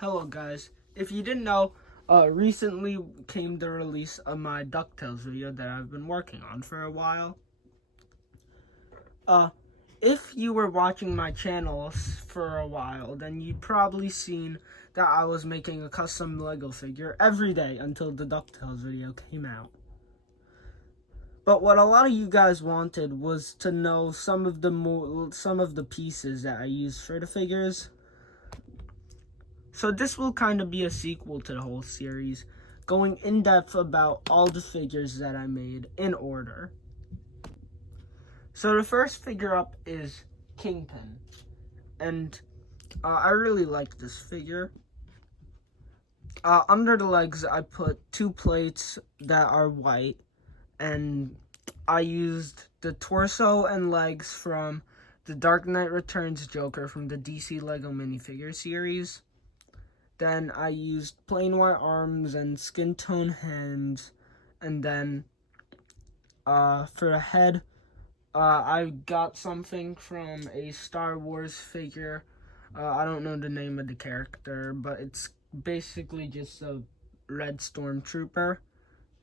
Hello guys, if you didn't know, recently came the release of my DuckTales video that I've been working on for a while. Uh, if you were watching my channels for a while, then you'd probably seen that I was making a custom Lego figure every day until the DuckTales video came out. But what a lot of you guys wanted was to know some of the pieces that I used for the figures. So this will kind of be a sequel to the whole series, going in depth about all the figures that I made in order. So the first figure up is Kingpin, and I really like this figure. Under the legs I put two plates that are white, and I used the torso and legs from the Dark Knight Returns Joker from the DC Lego minifigure series. Then I used plain white arms and skin tone hands. And then for the head, I got something from a Star Wars figure. I don't know the name of the character, but it's basically just a red stormtrooper.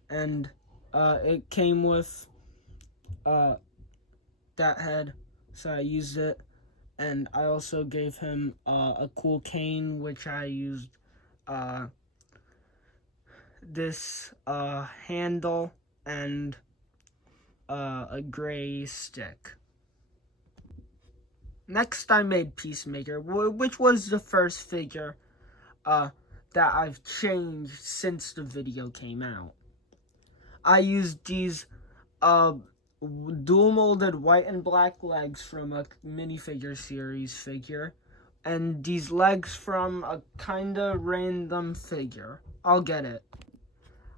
And it came with that head, so I used it. And I also gave him a cool cane, which I used this handle and a gray stick. Next, I made Peacemaker, which was the first figure that I've changed since the video came out. I used these dual molded white and black legs from a minifigure series figure, and these legs from a kinda random figure. I'll get it.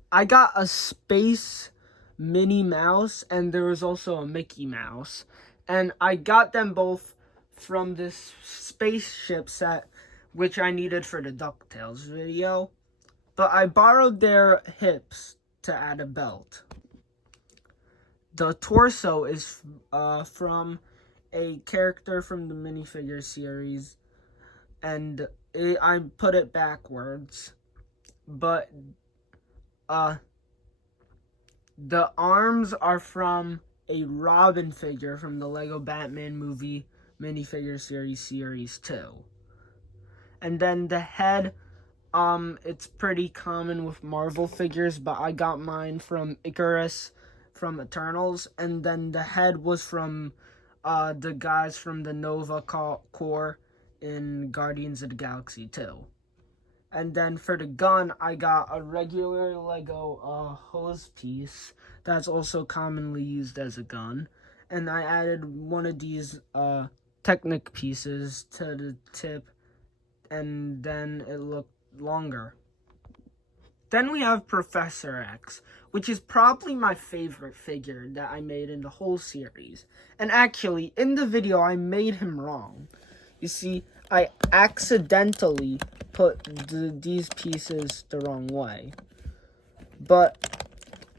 I got a space Minnie Mouse, and there was also a Mickey Mouse, and I got them both from this spaceship set which I needed for the DuckTales video, but I borrowed their hips to add a belt. The torso is from a character from the minifigure series, and I put it backwards. But the arms are from a Robin figure from the Lego Batman movie minifigure series 2. And then the head, it's pretty common with Marvel figures, but I got mine from Icarus from Eternals, and then the head was from the guys from the Nova Corps in Guardians of the Galaxy 2. And then for the gun, I got a regular Lego hose piece that's also commonly used as a gun, and I added one of these Technic pieces to the tip, and then it looked longer. Then we have Professor X, which is probably my favorite figure that I made in the whole series. And actually, in the video, I made him wrong. You see, I accidentally put these pieces the wrong way. But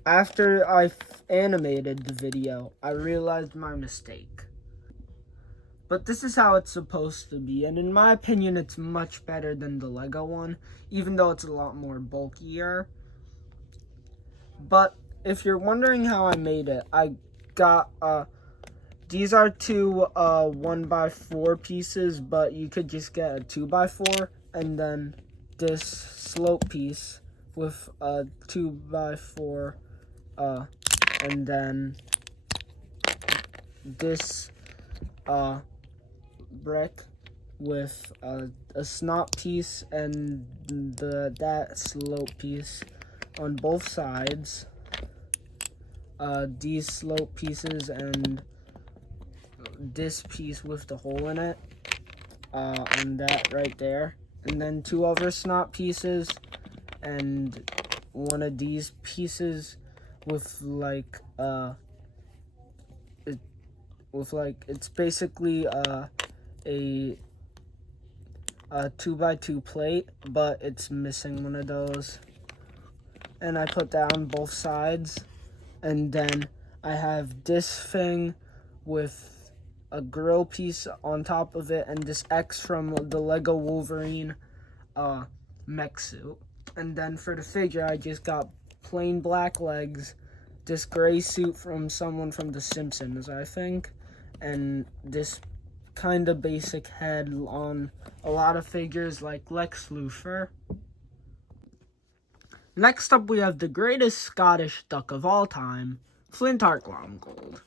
after I animated the video, I realized my mistake. But this is how it's supposed to be, and in my opinion, it's much better than the Lego one, even though it's a lot more bulkier. But if you're wondering how I made it, I got, these are two 1x4 pieces, but you could just get a 2x4, and then this slope piece with a 2x4, and then this, brick with a snot piece and that slope piece on both sides. These slope pieces and this piece with the hole in it, and that right there, and then two other snot pieces and one of these pieces with like it's basically a 2x2 plate, but it's missing one of those. And I put that on both sides. And then I have this thing with a grill piece on top of it, and this X from the Lego Wolverine mech suit. And then for the figure, I just got plain black legs, this gray suit from someone from The Simpsons, I think, and this kind of basic head on a lot of figures like Lex Luthor. Next up, we have the greatest Scottish duck of all time, Flintheart Glomgold.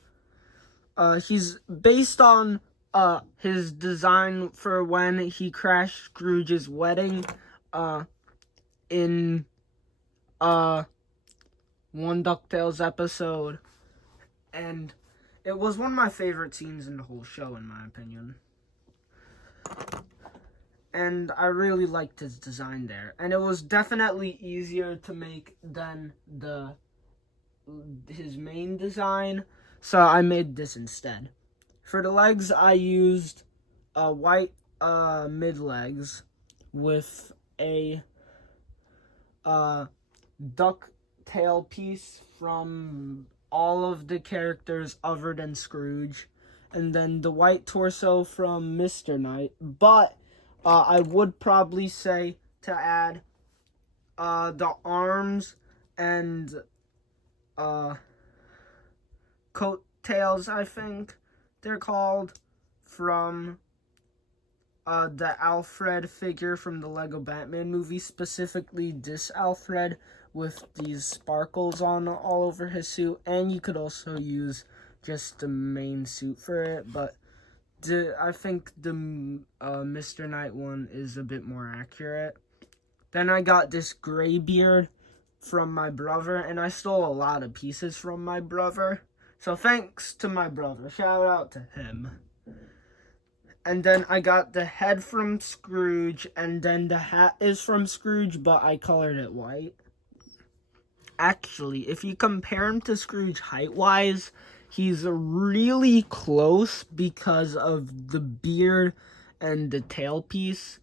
He's based on his design for when he crashed Scrooge's wedding in one DuckTales episode, and it was one of my favorite scenes in the whole show, in my opinion. And I really liked his design there, and it was definitely easier to make than his main design, so I made this instead. For the legs, I used white mid legs with a duck tail piece from all of the characters other than Scrooge, and then the white torso from Mr. Knight. But I would probably say to add the arms and coattails, I think they're called, from the Alfred figure from the Lego Batman movie, specifically this Alfred with these sparkles on all over his suit. And you could also use just the main suit for it, but I think the Mr. Knight one is a bit more accurate. Then I got this gray beard from my brother, and I stole a lot of pieces from my brother. So thanks to my brother. Shout out to him. And then I got the head from Scrooge, and then the hat is from Scrooge, but I colored it white. Actually, if you compare him to Scrooge height-wise, he's really close because of the beard and the tailpiece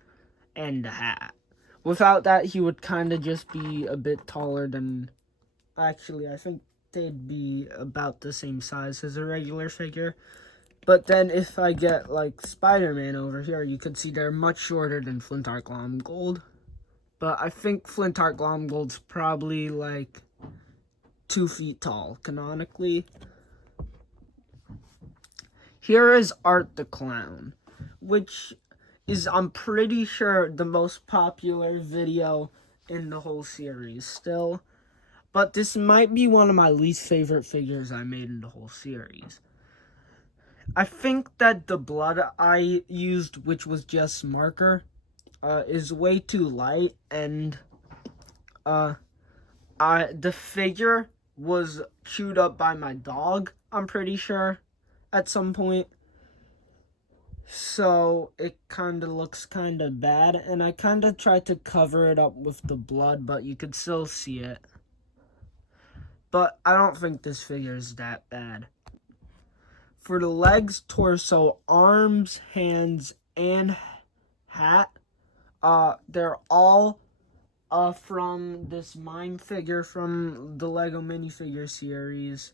and the hat. Without that, he would kind of just be a bit taller than... Actually, I think they'd be about the same size as a regular figure. But then if I get, like, Spider-Man over here, you could see they're much shorter than Flintheart Glomgold. But I think Flintheart Glomgold's probably, like, 2 feet tall, canonically. Here is Art the Clown, which is, I'm pretty sure, the most popular video in the whole series still. But this might be one of my least favorite figures I made in the whole series. I think that the blood I used, which was just marker, is way too light, and the figure was chewed up by my dog, I'm pretty sure, at some point. So it kind of looks kind of bad, and I kind of tried to cover it up with the blood, but you could still see it. But I don't think this figure is that bad. For the legs, torso, arms, hands, and hat, they're all from this mime figure from the Lego minifigure series,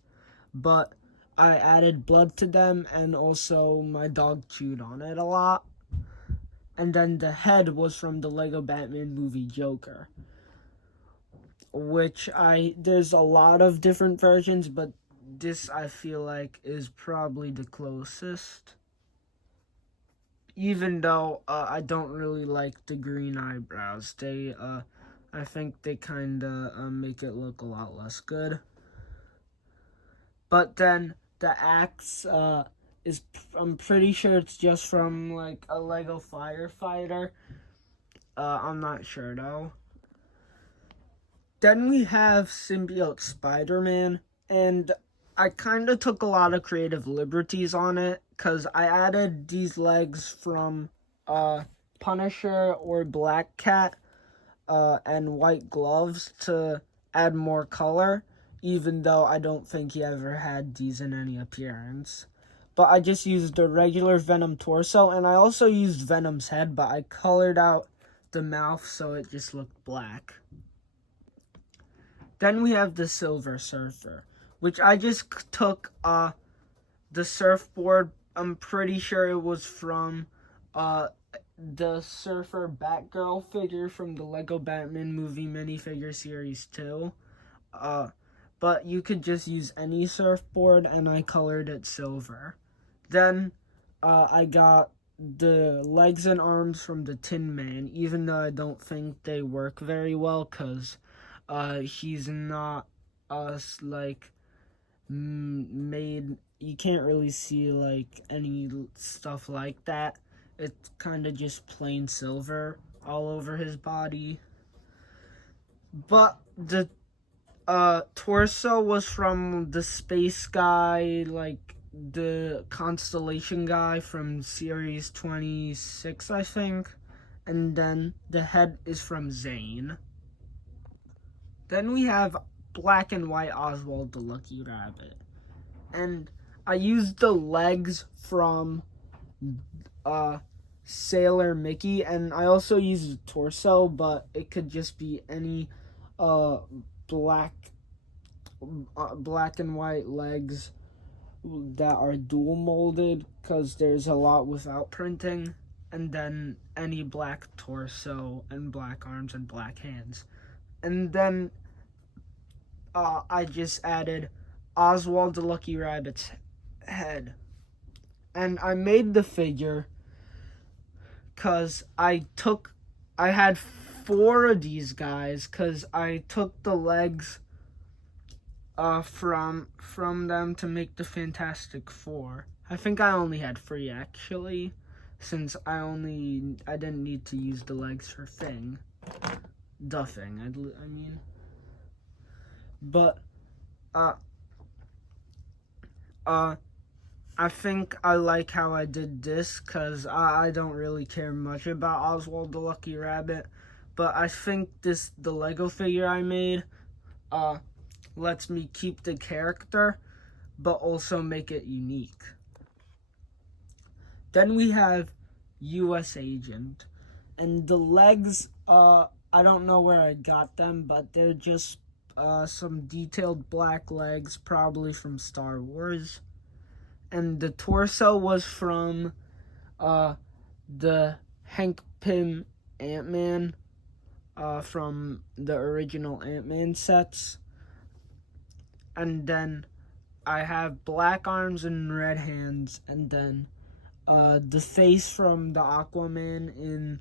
but I added blood to them, and also my dog chewed on it a lot. And then the head was from the Lego Batman movie Joker, which there's a lot of different versions, but this, I feel like, is probably the closest. Even though I don't really like the green eyebrows. I think they kind of make it look a lot less good. But then the axe I'm pretty sure it's just from, like, a Lego Firefighter. I'm not sure, though. Then we have Symbiote Spider-Man, and I kind of took a lot of creative liberties on it, because I added these legs from Punisher or Black Cat and white gloves to add more color, even though I don't think he ever had these in any appearance. But I just used the regular Venom torso, and I also used Venom's head, but I colored out the mouth so it just looked black. Then we have the Silver Surfer, which I just took the surfboard. I'm pretty sure it was from the Surfer Batgirl figure from the Lego Batman movie minifigure series 2. But you could just use any surfboard, and I colored it silver. Then I got the legs and arms from the Tin Man, even though I don't think they work very well, because he's not like made. You can't really see like any stuff like that. It's kind of just plain silver all over his body. But the torso was from the space guy, like the constellation guy from series 26, I think. And then the head is from Zane. Then we have black and white Oswald the Lucky Rabbit. And I used the legs from Sailor Mickey, and I also used the torso, but it could just be any black and white legs that are dual molded, because there's a lot without printing, and then any black torso and black arms and black hands. And then I just added Oswald the Lucky Rabbit's head. And I made the figure because I had 4 of these guys, because I took the legs from them to make the Fantastic Four. I think I only had 3 actually, since I didn't need to use the legs for Thing. The Thing, I mean. But I think I like how I did this, because I don't really care much about Oswald the Lucky Rabbit. But I think the Lego figure I made lets me keep the character, but also make it unique. Then we have U.S. Agent. And the legs, I don't know where I got them, but they're just some detailed black legs, probably from Star Wars. And the torso was from the Hank Pym Ant-Man from the original Ant-Man sets. And then I have black arms and red hands, and then the face from the Aquaman in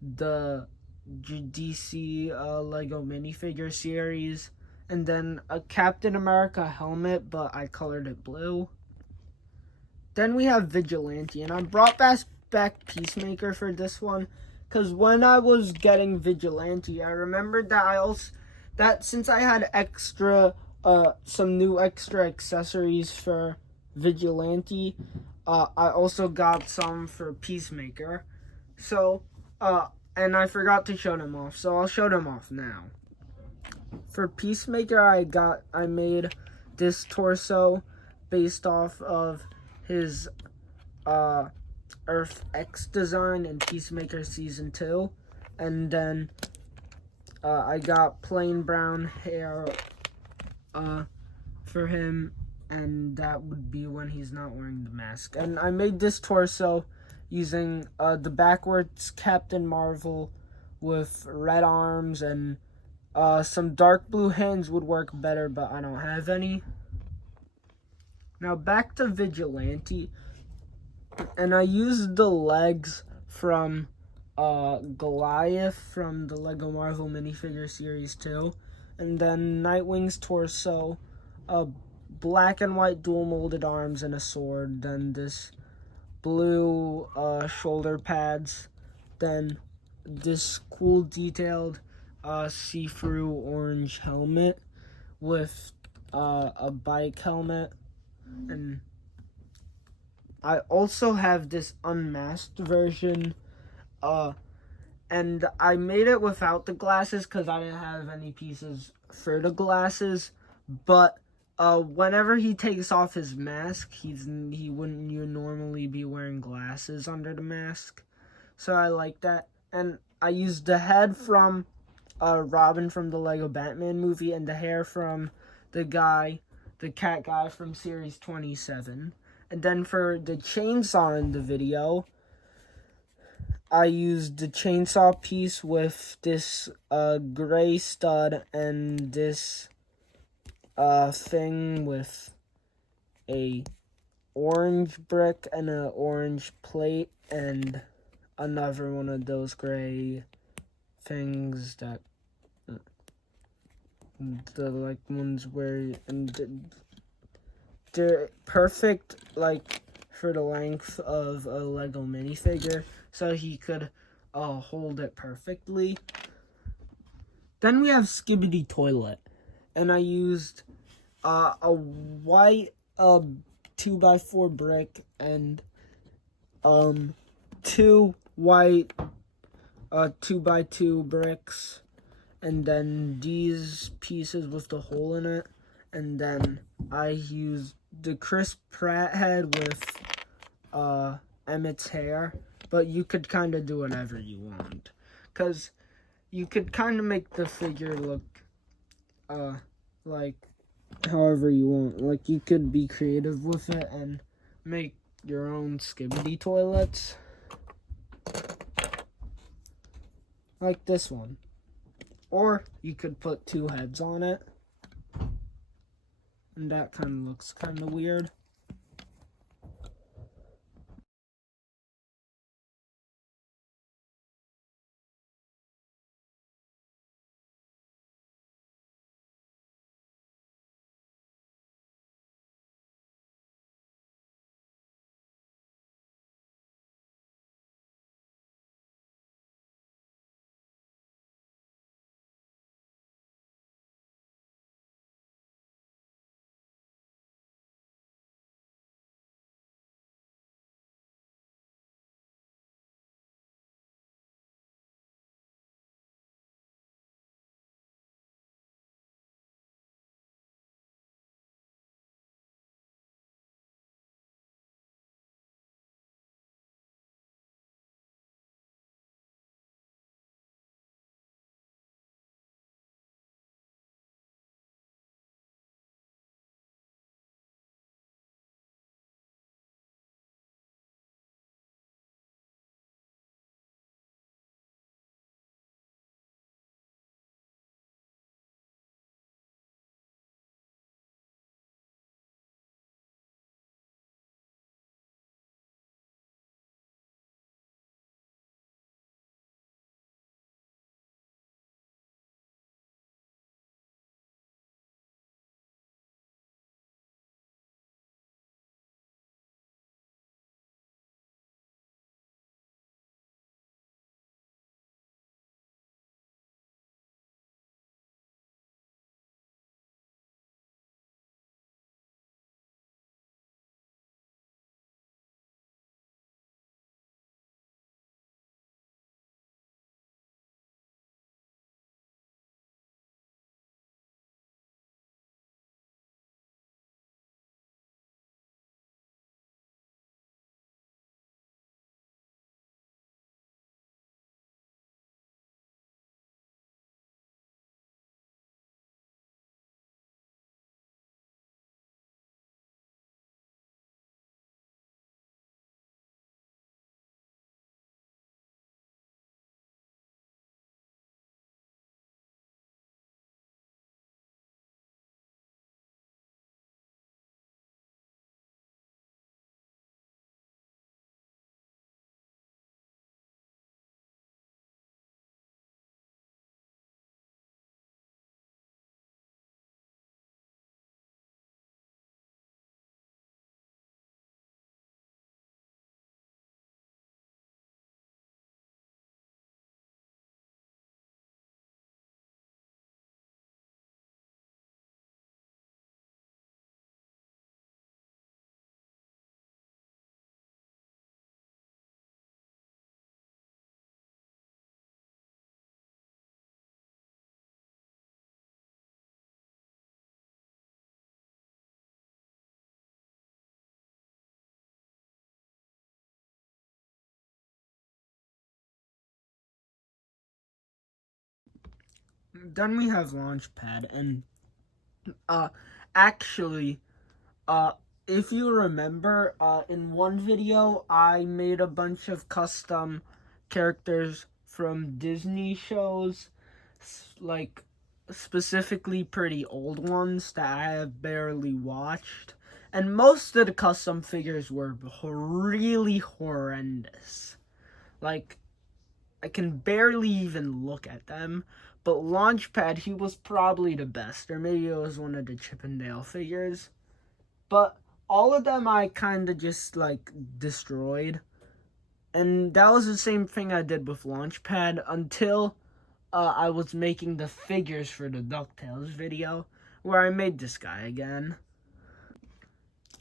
the DC Lego minifigure series, and then a Captain America helmet, but I colored it blue. Then we have Vigilante, and I brought back Peacemaker for this one, because when I was getting Vigilante, I remembered that since I had some new extra accessories for Vigilante, I also got some for Peacemaker. So, and I forgot to show them off, so I'll show them off now. For Peacemaker, I made this torso based off of his Earth X design in Peacemaker Season 2. And then I got plain brown hair for him, and that would be when he's not wearing the mask. And I made this torso using the backwards Captain Marvel with red arms, and some dark blue hands would work better, but I don't have any. Now back to Vigilante, and I used the legs from Goliath from the Lego Marvel minifigure series 2, and then Nightwing's torso, black and white dual molded arms and a sword, then this blue shoulder pads, then this cool detailed see-through orange helmet with a bike helmet. And I also have this unmasked version, and I made it without the glasses because I didn't have any pieces for the glasses. But whenever he takes off his mask, he wouldn't normally be wearing glasses under the mask, so I like that. And I used the head from Robin from the Lego Batman movie, and the hair from the cat guy from series 27. And then for the chainsaw in the video, I used the chainsaw piece with this gray stud and this thing with a orange brick and an orange plate and another one of those gray things that the like ones where and they're perfect like for the length of a Lego minifigure, so he could hold it perfectly. Then we have Skibidi Toilet, and I used a white 2x4 brick and two white 2x2 bricks, and then these pieces with the hole in it, and then I used the Chris Pratt head with Emmett's hair, but you could kind of do whatever you want, because you could kind of make the figure look like however you want. Like, you could be creative with it and make your own Skibidi toilets, like this one. Or you could put two heads on it, and that kind of looks kind of weird. Then we have Launchpad, and uh, actually, uh, if you remember, in one video, I made a bunch of custom characters from Disney shows, like specifically pretty old ones that I have barely watched. And most of the custom figures were really horrendous. Like, I can barely even look at them. But Launchpad, he was probably the best. Or maybe it was one of the Chippendale figures. But all of them I kind of just, like, destroyed. And that was the same thing I did with Launchpad until I was making the figures for the DuckTales video, where I made this guy again.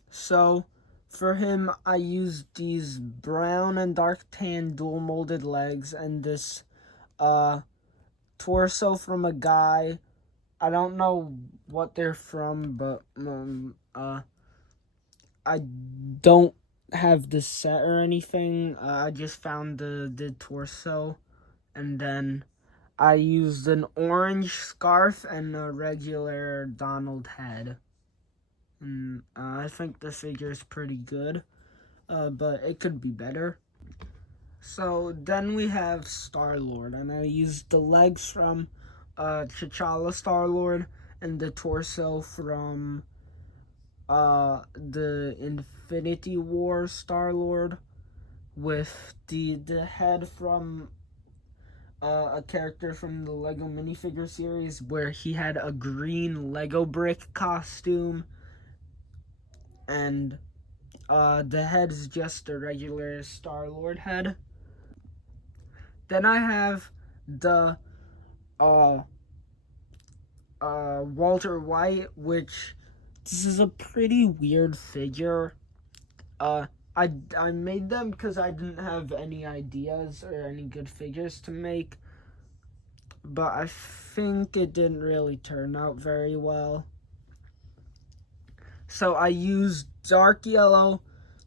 So, for him, I used these brown and dark tan dual molded legs and this torso from a guy. I don't know what they're from, but I don't have the set or anything. I just found the torso, and then I used an orange scarf and a regular Donald head. And I think the figure is pretty good, but it could be better. So then we have Star-Lord, and I used the legs from T'Challa Star-Lord and the torso from the Infinity War Star-Lord, with the head from a character from the Lego minifigure series where he had a green Lego brick costume, and the head is just a regular Star-Lord head. Then I have the Walter White, which this is a pretty weird figure. I made them because I didn't have any ideas or any good figures to make, but I think it didn't really turn out very well. So I used dark yellow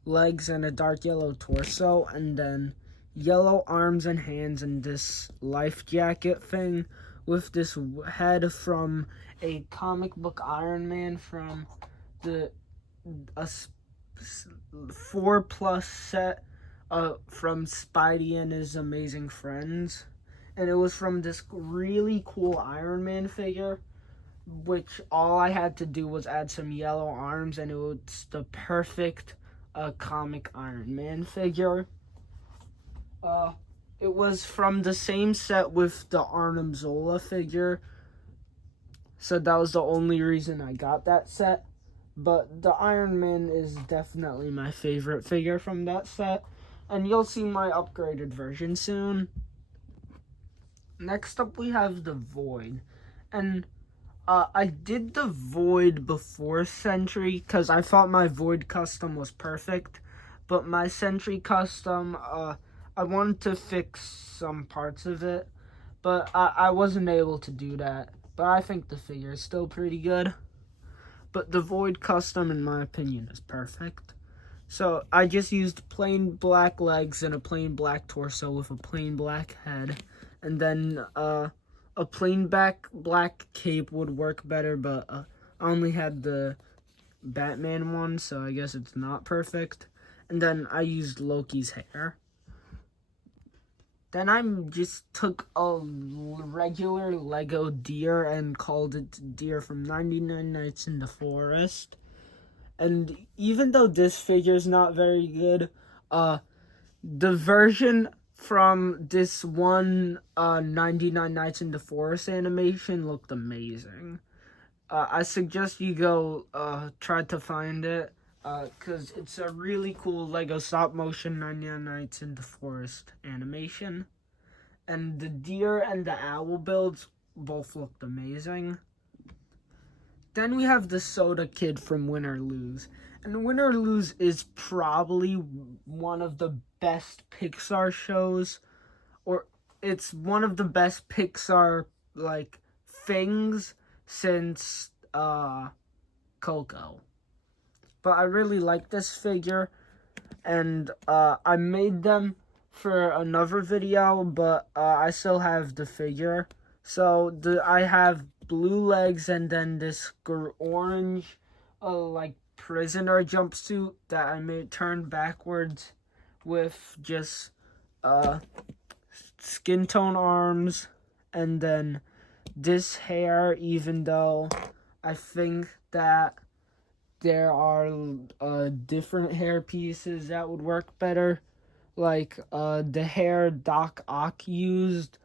legs and a dark yellow torso, and then yellow arms and hands and this life jacket thing with this head from a comic book Iron Man from the 4+ set from Spidey and His Amazing Friends. And it was from this really cool Iron Man figure, which all I had to do was add some yellow arms, and it was the perfect comic Iron Man figure. It was from the same set with the Arnim Zola figure, so that was the only reason I got that set. But the Iron Man is definitely my favorite figure from that set, and you'll see my upgraded version soon. Next up, we have the Void, and I did the Void before Sentry because I thought my Void custom was perfect, but my Sentry custom, I wanted to fix some parts of it, but I wasn't able to do that. But I think the figure is still pretty good. But the Void custom, in my opinion, is perfect. So I just used plain black legs and a plain black torso with a plain black head. And then a plain black cape would work better, but I only had the Batman one, so I guess it's not perfect. And then I used Loki's hair. Then I just took a regular Lego deer and called it Deer from 99 Nights in the Forest. And even though this figure is not very good, the version from this one 99 Nights in the Forest animation looked amazing. I suggest you go try to find it, because it's a really cool Lego stop motion 99 Nights in the Forest animation. And the deer and the owl builds both looked amazing. Then we have the Soda Kid from Win or Lose. And Win or Lose is probably one of the best Pixar shows, or it's one of the best Pixar, like, things since Coco. But I really like this figure, and I made them for another video, but I still have the figure. So I have blue legs and then this orange like prisoner jumpsuit that I made turn backwards with just skin tone arms, and then this hair, even though I think that there are different hair pieces that would work better, like the hair Doc Ock used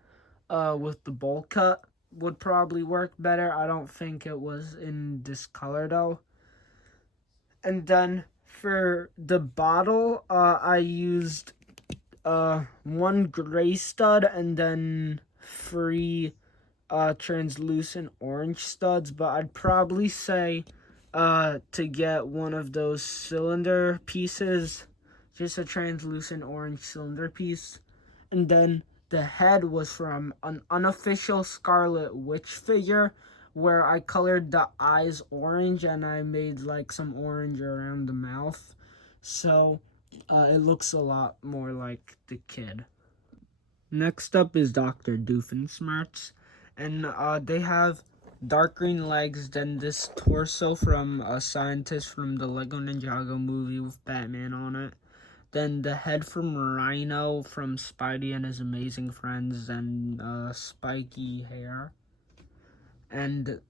with the bowl cut would probably work better. I don't think it was in this color though. And then for the bottle, I used one gray stud and then three translucent orange studs, but I'd probably say to get one of those cylinder pieces, just a translucent orange cylinder piece. And then the head was from an unofficial Scarlet Witch figure where I colored the eyes orange and I made like some orange around the mouth. So it looks a lot more like the kid. Next up is Dr. Doofenshmirtz, and they have dark green legs than this torso from a scientist from the Lego Ninjago movie with Batman on it. Then the head from Rhino from Spidey and His Amazing Friends, and spiky hair. And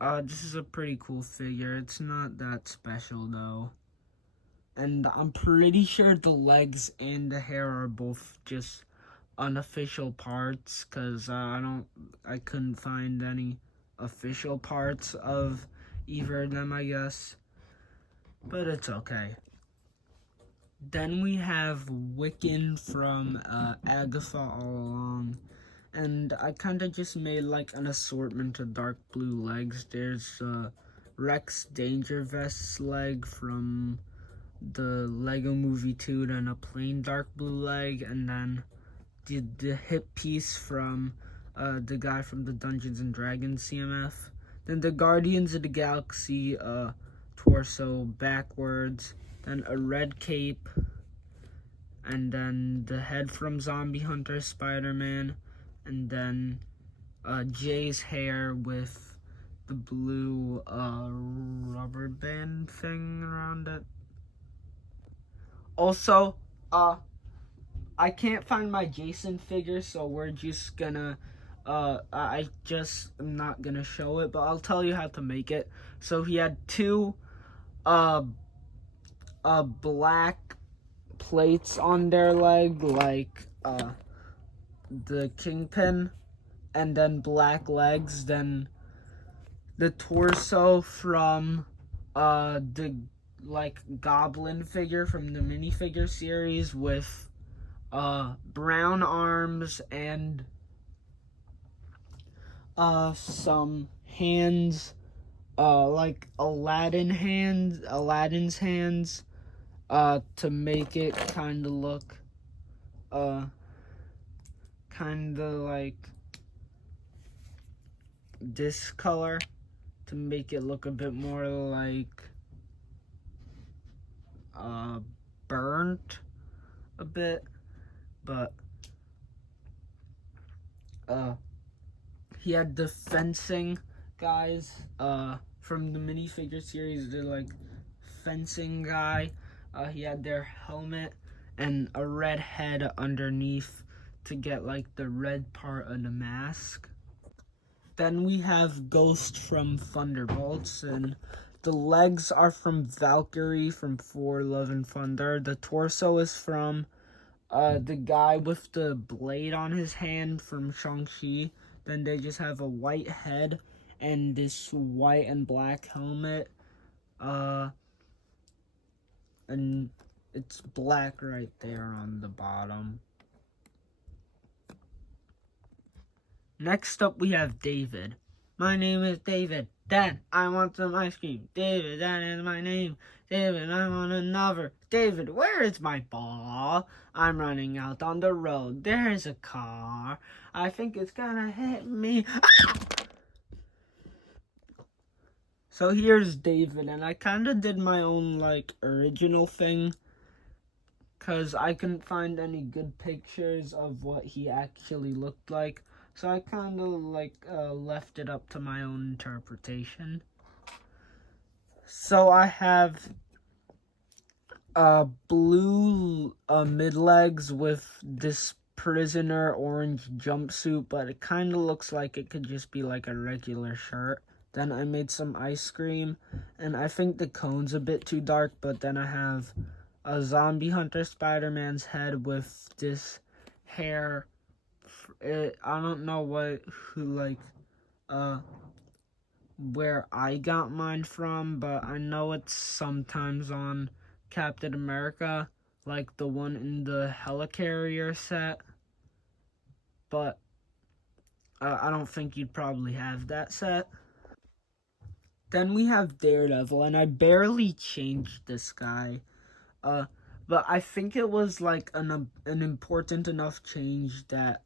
this is a pretty cool figure. It's not that special though. And I'm pretty sure the legs and the hair are both just unofficial parts, because I couldn't find any official parts of either of them, I guess. But it's okay. Then we have Wiccan from Agatha All Along. And I kind of just made like an assortment of dark blue legs. There's Rex Dangervest's leg from the Lego Movie 2, then a plain dark blue leg, and then the hip piece from the guy from the Dungeons and Dragons CMF. Then the Guardians of the Galaxy torso backwards. Then a red cape. And then the head from Zombie Hunter Spider-Man. And then Jay's hair with the blue rubber band thing around it. Also, I can't find my Jason figure, so we're just gonna, I just am not gonna show it, but I'll tell you how to make it. So he had two, black plates on their leg, like, the Kingpin, and then black legs, then the torso from, the, like, Goblin figure from the minifigure series with brown arms and some hands, like Aladdin's hands, to make it kind of look kind of like this color, to make it look a bit more like burnt a bit. But he had the fencing guys from the minifigure series. They're like fencing guy. He had their helmet and a red head underneath to get like the red part of the mask. Then we have Ghost from Thunderbolts, and the legs are from Valkyrie from Thor Love and Thunder. The torso is from the guy with the blade on his hand from Shang-Chi. Then they just have a white head and this white and black helmet. And it's black right there on the bottom. Next up we have David. My name is David. Dad, I want some ice cream. David, that is my name. David, I want another. David, where is my ball? I'm running out on the road. There is a car. I think it's gonna hit me. So here's David, and I kind of did my own, like, original thing, because I couldn't find any good pictures of what he actually looked like. So I kind of, like, left it up to my own interpretation. So I have blue mid-legs with this prisoner orange jumpsuit, but it kind of looks like it could just be like a regular shirt. Then I made some ice cream, and I think the cone's a bit too dark, but then I have a zombie hunter Spider-Man's head with this hair. I don't know where I got mine from, but I know it's sometimes on Captain America, like the one in the helicarrier set, but I don't think you'd probably have that set. Then we have Daredevil, and I barely changed this guy, but I think it was like an important enough change that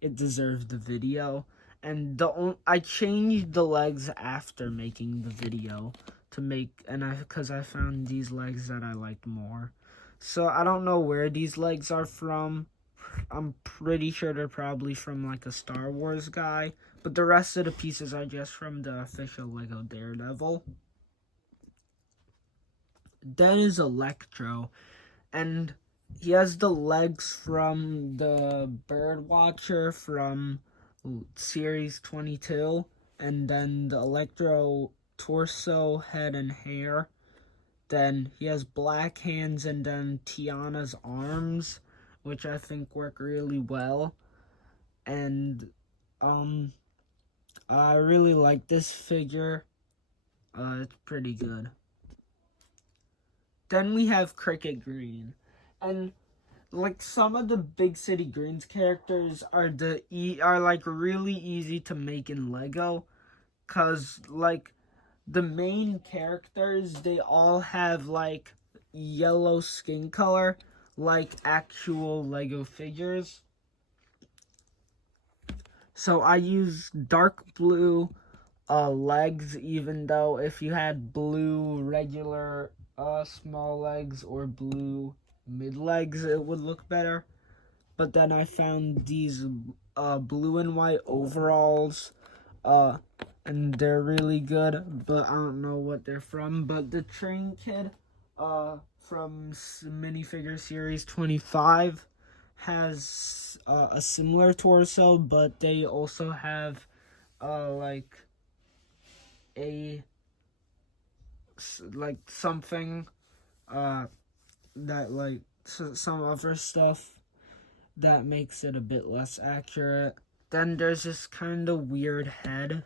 it deserved the video. And I changed the legs after making the video because I found these legs that I liked more. So I don't know where these legs are from. I'm pretty sure they're probably from like a Star Wars guy, but the rest of the pieces are just from the official Lego Daredevil. Then is Electro, and he has the legs from the Birdwatcher from Series 22, and then the Electro torso, head, and hair. Then he has black hands and then Tiana's arms, which I think work really well. And I really like this figure. It's pretty good. Then we have Cricket Green, and like some of the Big City Greens characters are like really easy to make in Lego, cause like the main characters, they all have like yellow skin color like actual Lego figures. So I use dark blue legs, even though if you had blue regular small legs or blue mid legs, it would look better. But then I found these blue and white overalls, and they're really good, but I don't know what they're from. But the Train Kid from Minifigure Series 25 has a similar torso, but they also have like something that like some other stuff that makes it a bit less accurate. Then there's this kind of weird head.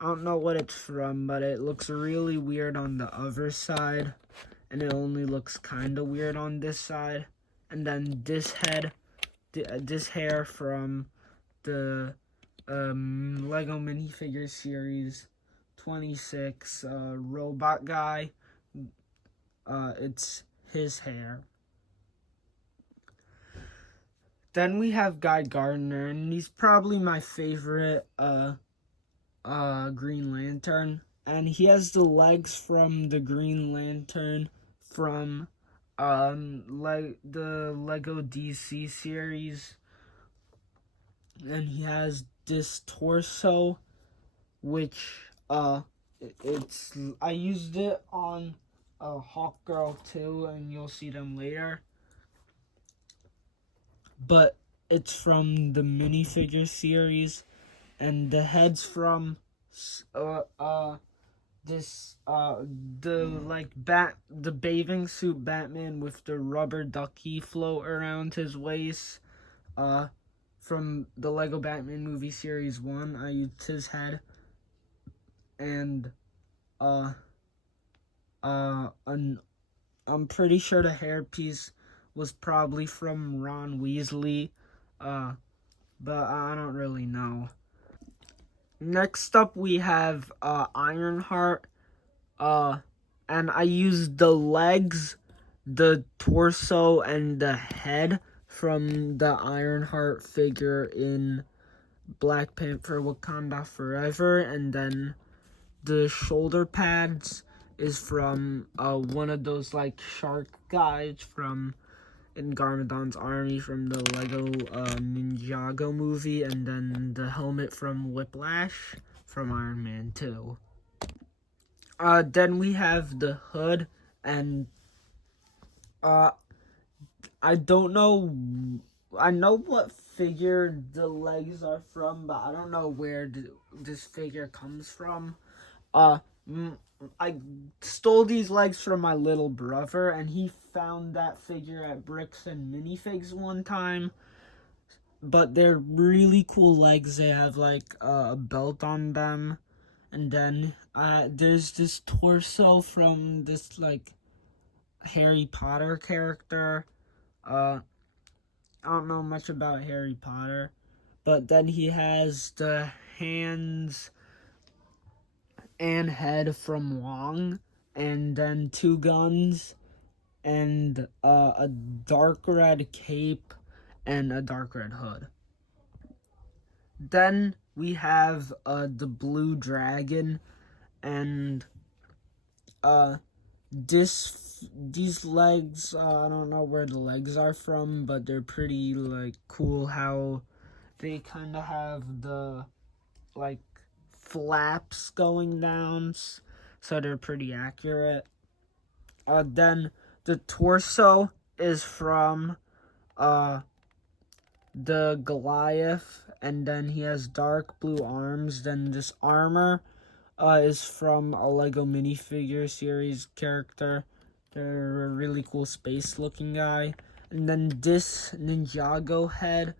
I don't know what it's from, but it looks really weird on the other side, and it only looks kind of weird on this side. And then this head, this hair from the Lego Minifigure Series 26 robot guy. It's his hair. Then we have Guy Gardner, and he's probably my favorite Green Lantern. And he has the legs from the Green Lantern from the Lego DC series. And he has this torso, which I used it on Hawkgirl 2, and you'll see them later. But it's from the minifigure series, and the head's from the bathing suit Batman with the rubber ducky float around his waist. From the Lego Batman movie series 1, I used his head, and I'm pretty sure the hairpiece was probably from Ron Weasley, but I don't really know. Next up, we have Ironheart, and I used the legs, the torso, and the head from the Ironheart figure in Black Panther Wakanda Forever, and then the shoulder pads is from one of those like shark guys from in Garmadon's army from the Lego Ninjago movie, and then the helmet from Whiplash from Iron Man 2. Then we have the hood, and I don't know I know what figure the legs are from, but I don't know where this figure comes from. Uh, I stole these legs from my little brother, and he found that figure at Bricks and Minifigs one time. But they're really cool legs. They have like a belt on them, and then there's this torso from this like Harry Potter character. Uh, I don't know much about Harry Potter, but then he has the hands and head from Wong, and then two guns, and a dark red cape, and a dark red hood. Then we have the blue dragon, and uh, these legs. I don't know where the legs are from, but they're pretty like cool. How they kind of have the like flaps going down, so they're pretty accurate. Then the torso is from the Goliath, and then he has dark blue arms. Then this armor is from a Lego minifigure series character. They're a really cool space looking guy. And then this Ninjago head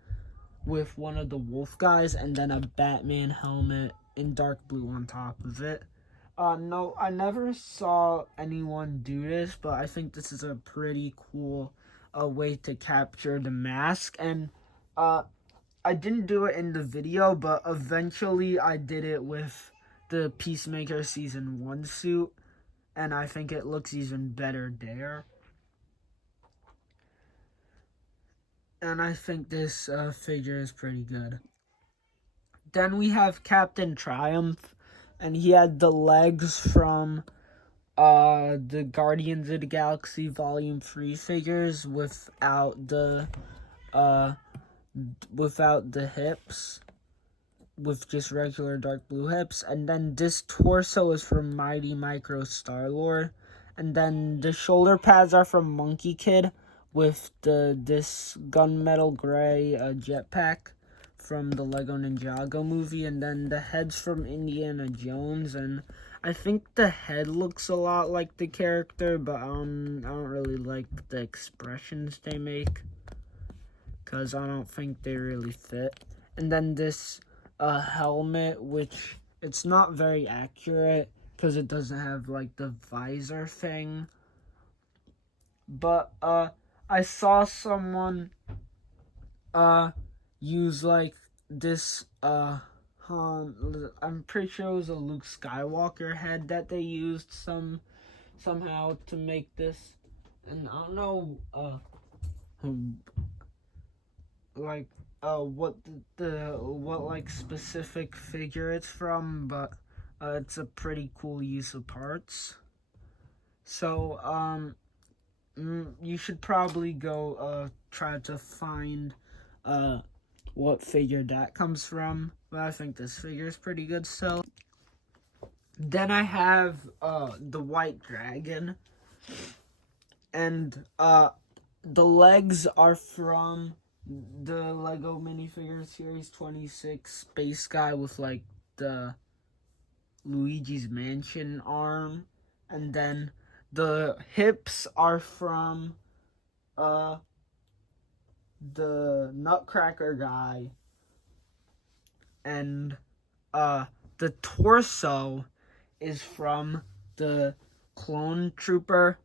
with one of the wolf guys, and then a Batman helmet in dark blue on top of it. No, I never saw anyone do this, but I think this is a pretty cool way to capture the mask. And I didn't do it in the video, but eventually I did it with the Peacemaker Season 1 suit, and I think it looks even better there. And I think this figure is pretty good. Then we have Captain Triumph, and he had the legs from the Guardians of the Galaxy Volume 3 figures without the hips, with just regular dark blue hips. And then this torso is from Mighty Micro Star-Lord. And then the shoulder pads are from Monkey Kid with this gunmetal gray jetpack from the Lego Ninjago movie. And then the head's from Indiana Jones, and I think the head looks a lot like the character, but I don't really like the expressions they make, because I don't think they really fit. And then this helmet, which it's not very accurate because it doesn't have like the visor thing. But I saw someone use like this I'm pretty sure it was a Luke Skywalker head that they used somehow to make this. And I don't know like what what like specific figure it's from, but it's a pretty cool use of parts. So you should probably go try to find what figure that comes from, but I think this figure is pretty good still. Then I have the white dragon, and the legs are from the Lego minifigure series 26 space guy with like the Luigi's Mansion arm. And then the hips are from the Nutcracker guy, and the torso is from the Clone Trooper,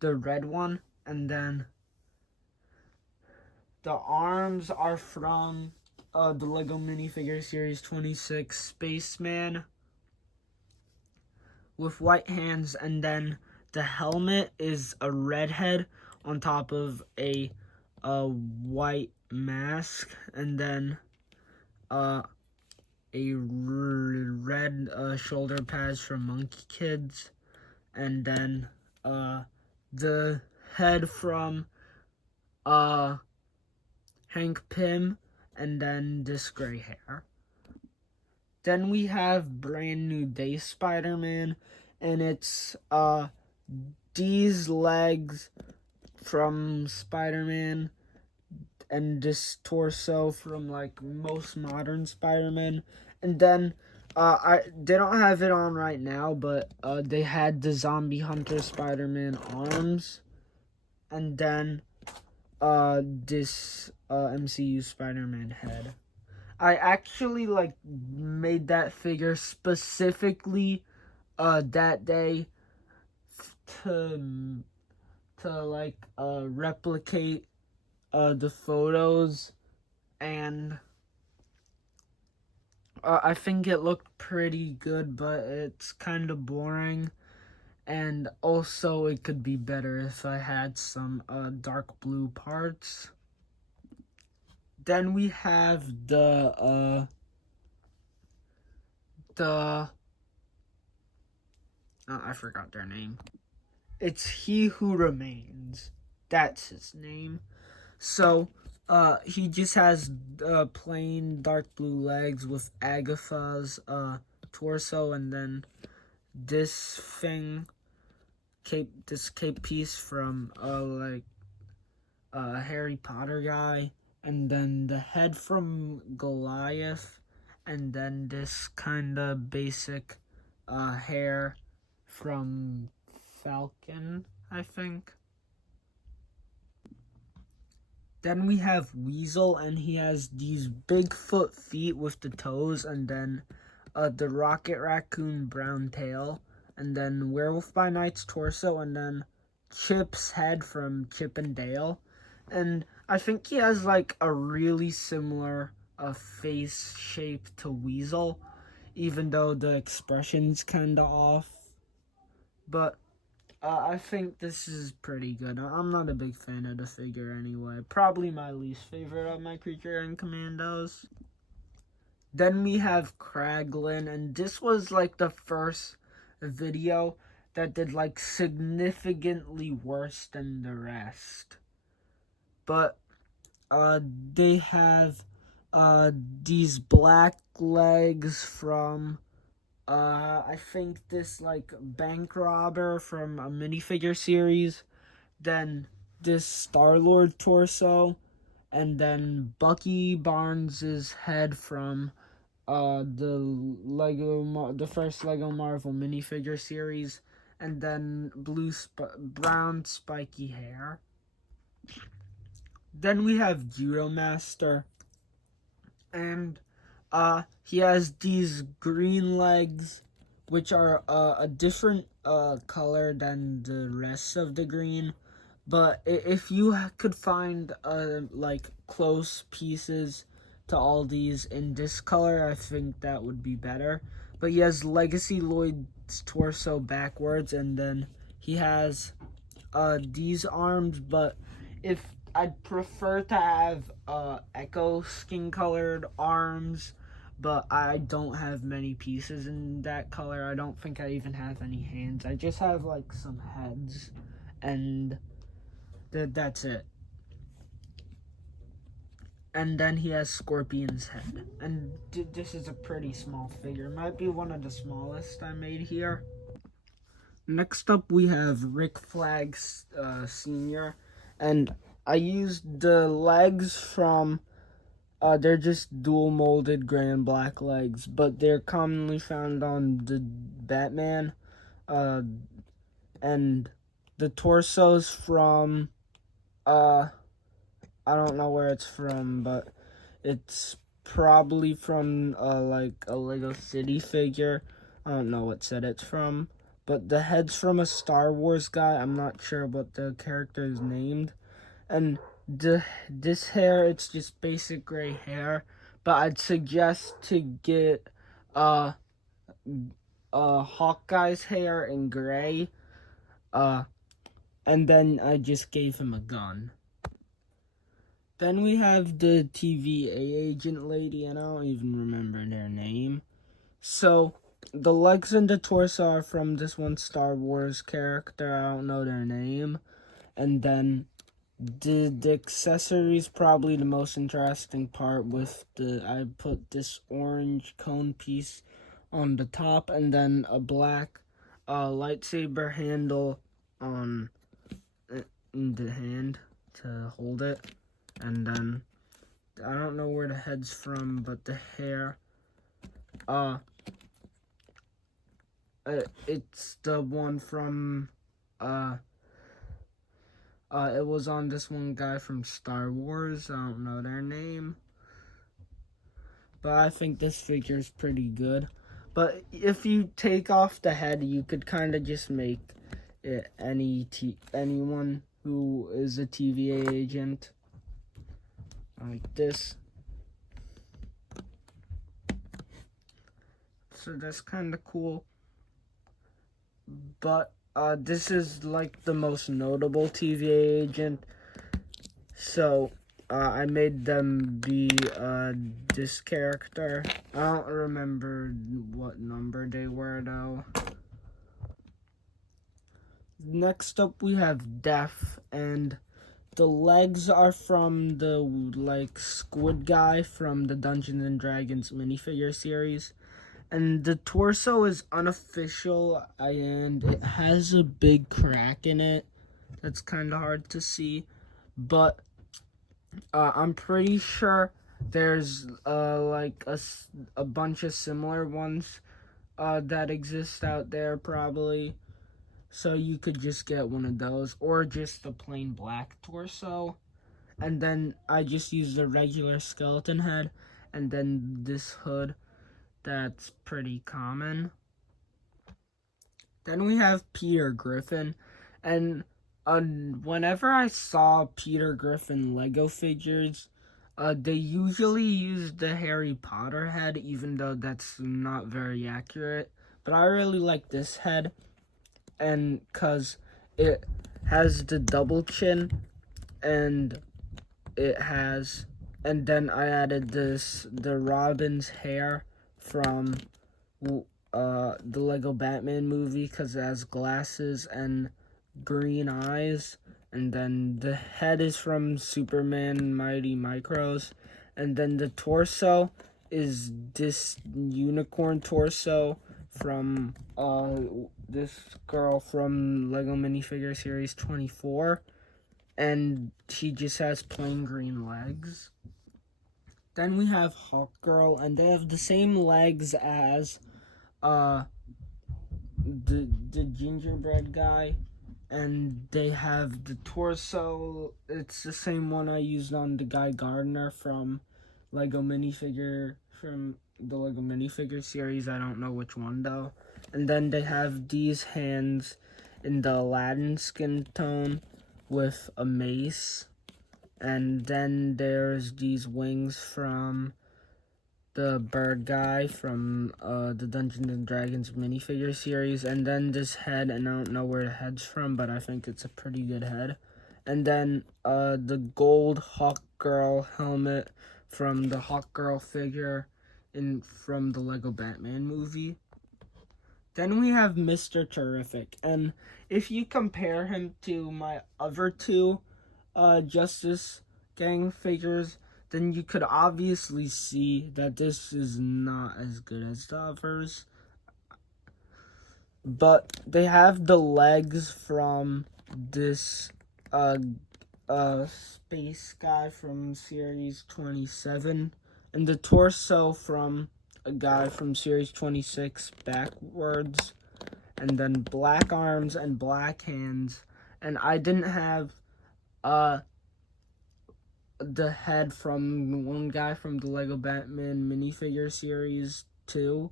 the red one. And then the arms are from the Lego minifigure series 26 Spaceman with white hands. And then the helmet is a red head on top of a white mask, and then a red shoulder pads from Monkey Kids, and then the head from Hank Pym, and then this gray hair. Then we have Brand New Day Spider-Man, and it's these legs from Spider-Man, and this torso from like most modern Spider-Man. And then they don't have it on right now, but they had the Zombie Hunter Spider-Man arms, and then this MCU Spider-Man head. I actually like made that figure specifically that day to like replicate the photos, and I think it looked pretty good, but it's kind of boring. And also, it could be better if I had some dark blue parts. Then we have the I forgot their name. It's He Who Remains. That's his name. So, he just has plain dark blue legs with Agatha's torso, and then this thing, this cape piece from Harry Potter guy, and then the head from Goliath, and then this kind of basic hair from Falcon, I think. Then we have Weasel, and he has these Bigfoot feet with the toes, and then the Rocket Raccoon brown tail, and then Werewolf by Night's torso, and then Chip's head from Chip and Dale. And I think he has like a really similar face shape to Weasel, even though the expression's kind of off. But I think this is pretty good. I'm not a big fan of the figure anyway. Probably my least favorite of my Creature and Commandos. Then we have Kraglin, and this was like the first video that did like significantly worse than the rest. But they have these black legs from I think this like bank robber from a minifigure series, then this Star-Lord torso, and then Bucky Barnes's head from the first Lego Marvel minifigure series, and then brown spiky hair. Then we have Judo Master, and he has these green legs, which are a different color than the rest of the green. But if you could find like close pieces to all these in this color, I think that would be better. But he has Legacy Lloyd's torso backwards, and then he has these arms. But if I'd prefer to have Echo skin colored arms, but I don't have many pieces in that color. I don't think I even have any hands. I just have like some heads, and that's it. And then he has Scorpion's head, and this is a pretty small figure. Might be one of the smallest I made here. Next up, we have Rick Flag Sr., and I used the legs from they're just dual molded gray and black legs, but they're commonly found on the Batman. And the torso's from I don't know where it's from, but it's probably from like a Lego City figure. I don't know what set it's from, but the head's from a Star Wars guy. I'm not sure what the character is named. And this hair, it's just basic gray hair, but I'd suggest to get Hawkeye's hair in gray, and then I just gave him a gun. Then we have the TVA agent lady, and I don't even remember their name. So the legs and the torso are from this one Star Wars character. I don't know their name. And then the accessories, probably the most interesting part, with I put this orange cone piece on the top, and then a black lightsaber handle on in the hand to hold it. And then I don't know where the head's from, but the hair, it's the one from, it was on this one guy from Star Wars. I don't know their name, but I think this figure is pretty good. But if you take off the head, you could kind of just make it anyone who is a TVA agent, like this. So that's kind of cool. But this is like the most notable TVA agent. So I made them be this character. I don't remember what number they were though. Next up we have Death, and the legs are from the like squid guy from the Dungeons and Dragons minifigure series. And the torso is unofficial, and it has a big crack in it. That's kind of hard to see. But I'm pretty sure there's like a bunch of similar ones that exist out there probably. So you could just get one of those, or just a plain black torso. And then I just used a regular skeleton head, and then this hood. That's pretty common. Then we have Peter Griffin, and whenever I saw Peter Griffin Lego figures, they usually use the Harry Potter head, even though that's not very accurate. But I really like this head, and cause it has the double chin, and and then I added the Robin's hair from the Lego Batman movie, because it has glasses and green eyes. And then the head is from Superman Mighty Micros. And then the torso is this unicorn torso from this girl from Lego Minifigure Series 24. And she just has plain green legs. Then we have Hawkgirl, and they have the same legs as the gingerbread guy, and they have the torso. It's the same one I used on the Guy Gardner from the Lego Minifigure series. I don't know which one though. And then they have these hands in the Aladdin skin tone with a mace. And then there's these wings from the bird guy from the Dungeons and Dragons minifigure series. And then this head, and I don't know where the head's from, but I think it's a pretty good head. And then the gold Hawkgirl helmet from the Hawkgirl figure from the Lego Batman movie. Then we have Mr. Terrific, and if you compare him to my other two Justice Gang figures, then you could obviously see that this is not as good as the others. But they have the legs from this space guy from series 27, and the torso from a guy from series 26 backwards, and then black arms and black hands. And I didn't have the head from one guy from the Lego Batman minifigure series 2.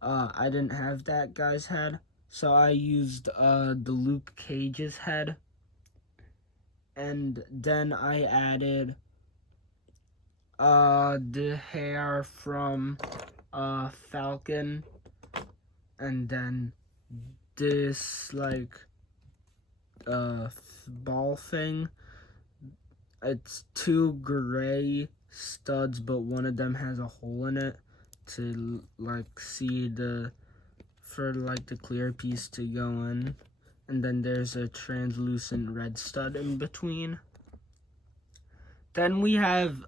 I didn't have that guy's head, so I used the Luke Cage's head. And then I added the hair from Falcon, and then this like ball thing. It's two gray studs, but one of them has a hole in it to like see for the clear piece to go in. And then there's a translucent red stud in between. Then we have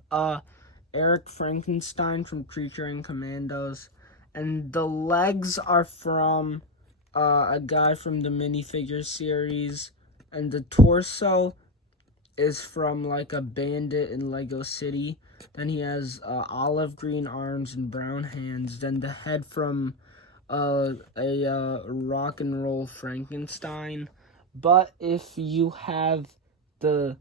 Eric Frankenstein from Creature and Commandos, and the legs are from a guy from the minifigure series, and the torso is from like a bandit in Lego City. Then he has olive green arms and brown hands. Then the head from a rock and roll Frankenstein. But if you have the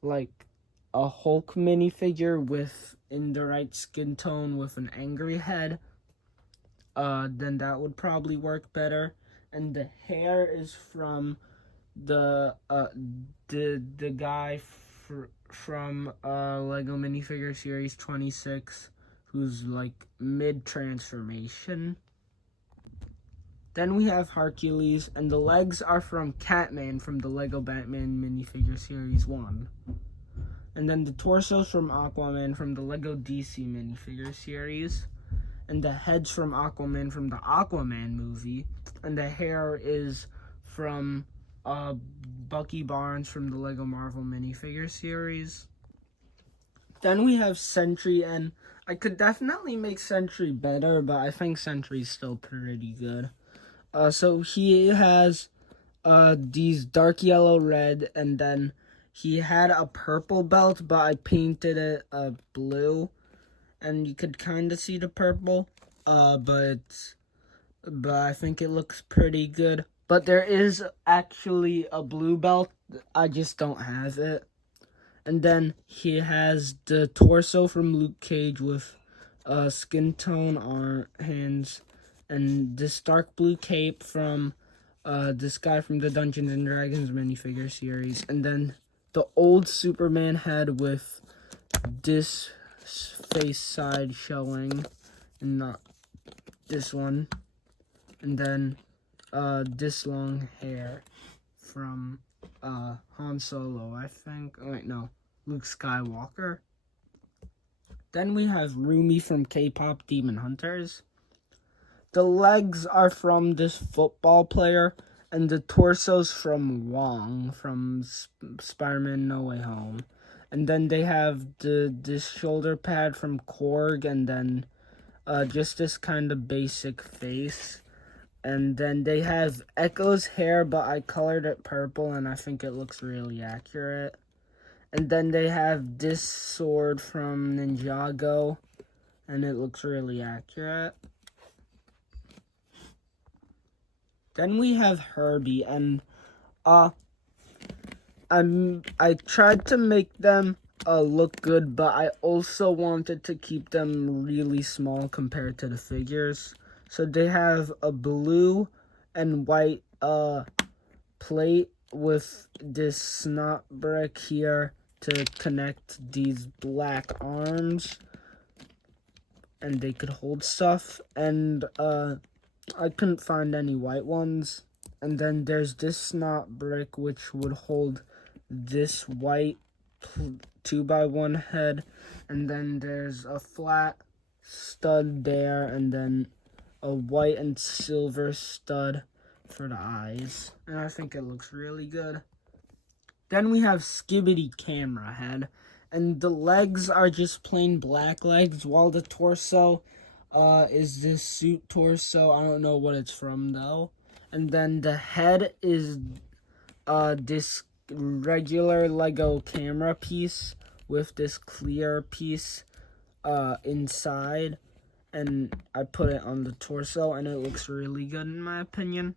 like a Hulk minifigure with in the right skin tone with an angry head, then that would probably work better. And the hair is from the guy from Lego minifigure series 26, who's like mid transformation. Then we have Hercules, and the legs are from Catman from the Lego Batman minifigure series 1. And then the torso's from Aquaman from the Lego DC minifigure series. And the head's from Aquaman from the Aquaman movie. And the hair is from Bucky Barnes from the Lego Marvel minifigure series. Then we have Sentry, and I could definitely make Sentry better, but I think Sentry's still pretty good. So he has these dark yellow, red, and then he had a purple belt, but I painted it blue, and you could kind of see the purple, but I think it looks pretty good. But there is actually a blue belt, I just don't have it. And then he has the torso from Luke Cage with skin tone hands, and this dark blue cape from this guy from the Dungeons and Dragons minifigure series, and then the old Superman head with this face side showing, and not this one, and then this long hair from Han Solo, I think. Oh wait, no, Luke Skywalker. Then we have Rumi from K-pop Demon Hunters. The legs are from this football player, and the torso's from Wong from Spider-Man No Way Home. And then they have this shoulder pad from Korg, and then just this kind of basic face. And then they have Echo's hair, but I colored it purple, and I think it looks really accurate. And then they have this sword from Ninjago, and it looks really accurate. Then we have Herbie, and I tried to make them look good, but I also wanted to keep them really small compared to the figures. So they have a blue and white plate with this snot brick here to connect these black arms, and they could hold stuff, and I couldn't find any white ones. And then there's this snot brick which would hold this white 2x1 head, and then there's a flat stud there, and then a white and silver stud for the eyes, and I think it looks really good. Then we have Skibidi Camera Head, and the legs are just plain black legs, while the torso is this suit torso. I don't know what it's from though. And then the head is this regular Lego camera piece with this clear piece inside, and I put it on the torso, and it looks really good in my opinion.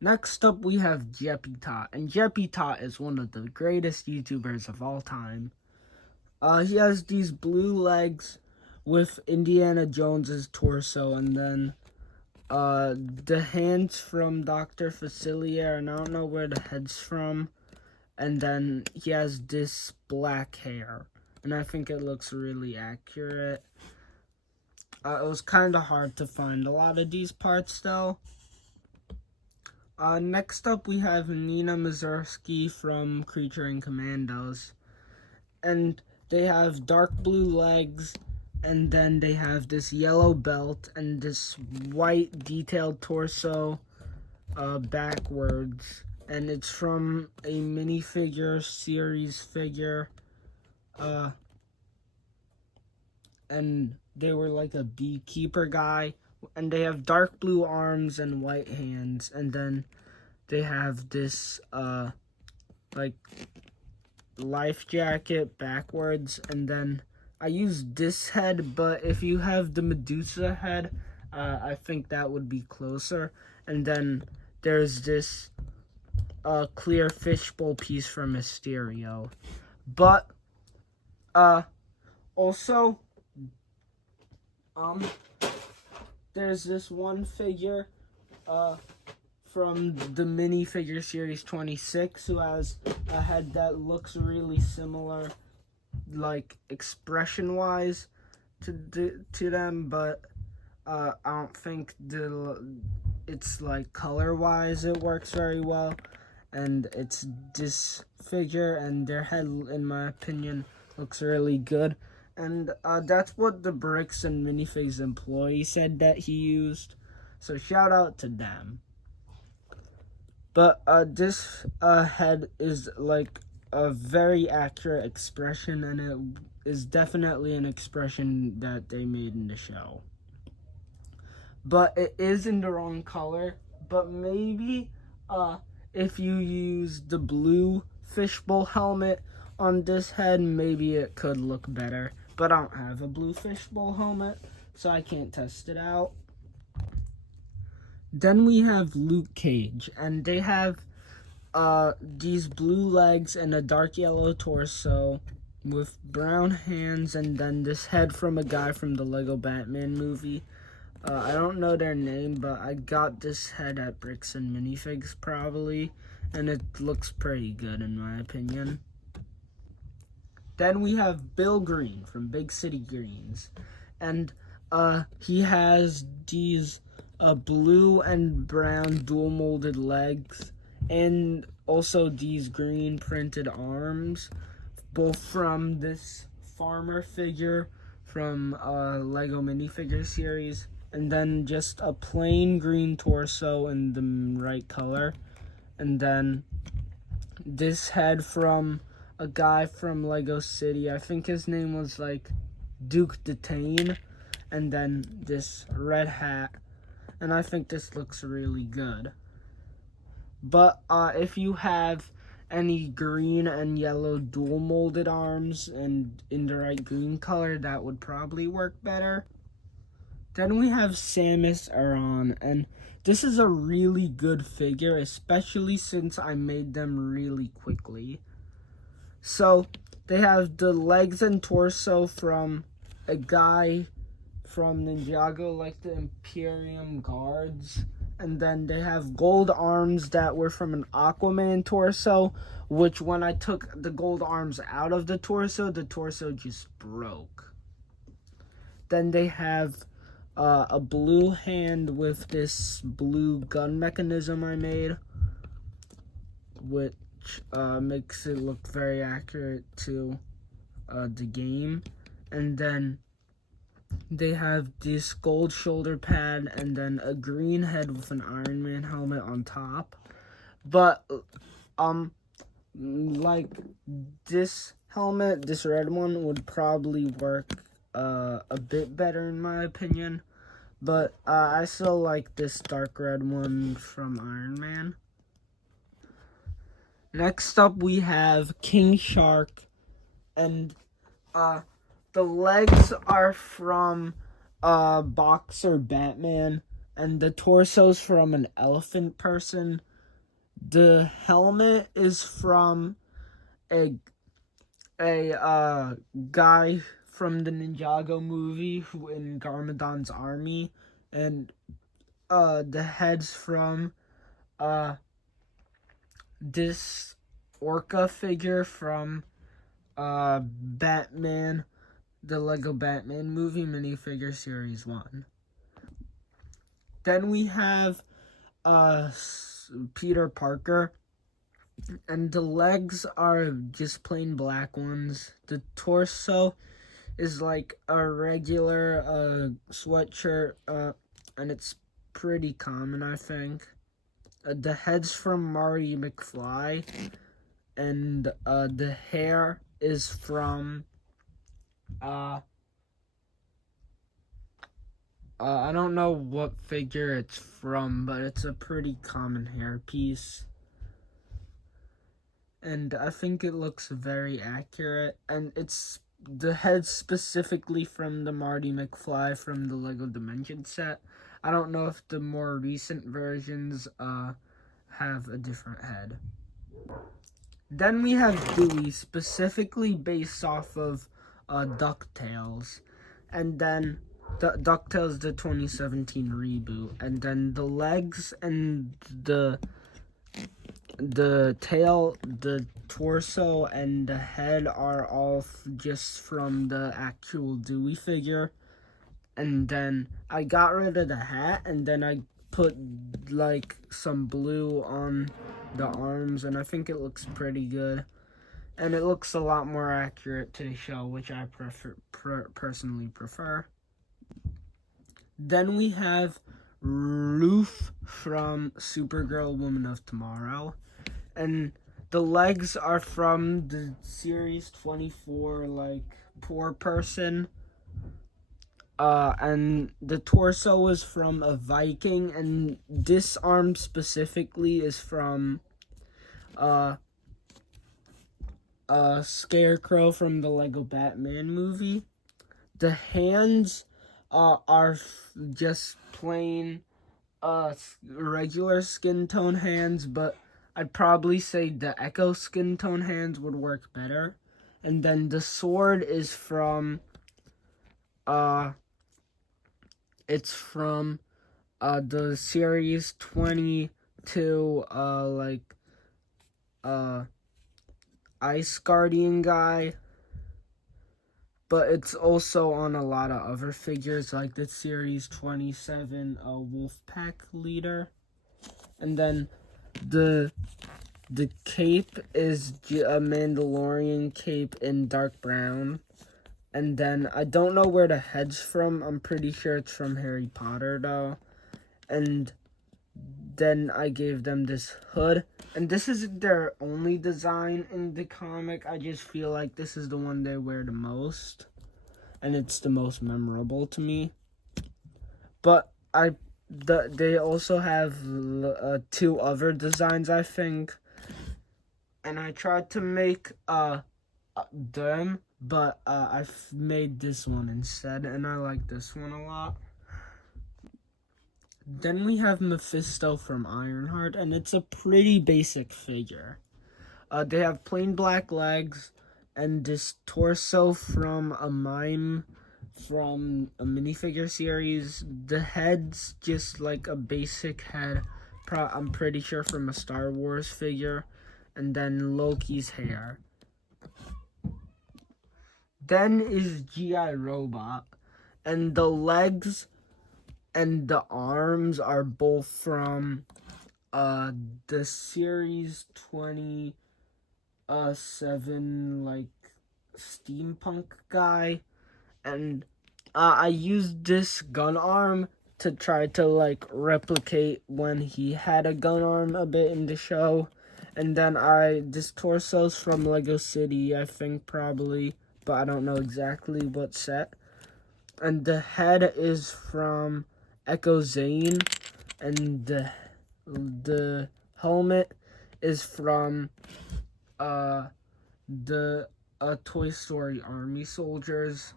Next up, we have Jeppy Tot, and Jeppy Tot is one of the greatest YouTubers of all time. He has these blue legs with Indiana Jones's torso, and then the hands from Dr. Facilier, and I don't know where the head's from, and then he has this black hair, and I think it looks really accurate. It was kind of hard to find a lot of these parts though. Next up, we have Nina Mazursky from Creature and Commandos, and they have dark blue legs, and then they have this yellow belt and this white detailed torso backwards, and it's from a minifigure series figure, and they were like a beekeeper guy, and they have dark blue arms and white hands, and then they have this like life jacket backwards, and then I used this head, but if you have the Medusa head, I think that would be closer. And then there's this clear fishbowl piece from Mysterio. But also there's this one figure from the minifigure series 26 who has a head that looks really similar, like expression wise to them, but I don't think it's like color wise it works very well. And it's this figure, and their head, in my opinion, looks really good. And that's what the Bricks and Minifigs employee said that he used. So shout out to them. But this head is like a very accurate expression, and it is definitely an expression that they made in the show. But it is in the wrong color. But maybe if you use the blue fishbowl helmet on this head, maybe it could look better. But I don't have a blue fishbowl helmet, so I can't test it out. Then we have Luke Cage, and they have these blue legs and a dark yellow torso with brown hands, and then this head from a guy from the Lego Batman movie. I don't know their name, but I got this head at Bricks and Minifigs probably, and it looks pretty good in my opinion. Then we have Bill Green from Big City Greens, and he has these blue and brown dual molded legs, and also these green printed arms, both from this farmer figure from Lego minifigure series, and then just a plain green torso in the right color, and then this head from a guy from Lego City. I think his name was like Duke Detain, and then this red hat, and I think this looks really good. But if you have any green and yellow dual molded arms and in the right green color, that would probably work better. Then we have Samus Aran, and this is a really good figure, especially since I made them really quickly. So they have the legs and torso from a guy from Ninjago, like the Imperium Guards. And then they have gold arms that were from an Aquaman torso, which when I took the gold arms out of the torso just broke. Then they have a blue hand with this blue gun mechanism I made, which makes it look very accurate to the game. And then they have this gold shoulder pad and then a green head with an Iron Man helmet on top. But like this helmet, this red one would probably work a bit better in my opinion. But I still like this dark red one from Iron Man. Next up we have King Shark, and the legs are from Boxer Batman, and the torso's from an elephant person. The helmet is from a guy from the Ninjago movie who in Garmadon's army, and the head's from this orca figure from Batman, the Lego Batman movie minifigure series 1. Then we have Peter Parker, and the legs are just plain black ones. The torso is like a regular sweatshirt, and it's pretty common, I think. The head's from Marty McFly, and the hair is from I don't know what figure it's from, but it's a pretty common hair piece. and I think it looks very accurate, and it's the head specifically from the Marty McFly from the Lego Dimension set. I don't know if the more recent versions have a different head. Then we have Dewey, specifically based off of DuckTales, and then DuckTales the 2017 reboot, and then the legs and the tail, the torso, and the head are all just from the actual Dewey figure. And then I got rid of the hat, and then I put like some blue on the arms, and I think it looks pretty good. And it looks a lot more accurate to the show, which I personally prefer. Then we have Ruth from Supergirl Woman of Tomorrow. And the legs are from the Series 24, like, Poor Person. And the torso is from a Viking, and this arm specifically is from Scarecrow from the Lego Batman movie. The hands are just plain regular skin tone hands, but I'd probably say the Echo skin tone hands would work better. And then the sword is from it's from the Series 22 Ice Guardian guy. But it's also on a lot of other figures, like the Series 27 Wolfpack leader. And then the cape is a Mandalorian cape in dark brown. And then I don't know where the head's from. I'm pretty sure it's from Harry Potter, though. And then I gave them this hood. And this isn't their only design in the comic. I just feel like this is the one they wear the most. And it's the most memorable to me. But they also have 2 other designs, I think. And I tried to make them, but I've made this one instead. And I like this one a lot. Then we have Mephisto from Ironheart, and it's a pretty basic figure. They have plain black legs, and this torso from a mime from a minifigure series. The head's just like a basic head, I'm pretty sure from a Star Wars figure, and then Loki's hair. Then is G.I. Robot, and the legs and the arms are both from the Series 27 like steampunk guy. And I used this gun arm to try to like replicate when he had a gun arm a bit in the show. And then this torso's from Lego City, I think, probably, but I don't know exactly what set. And the head is from Echo Zane, and the helmet is from the Toy Story Army Soldiers.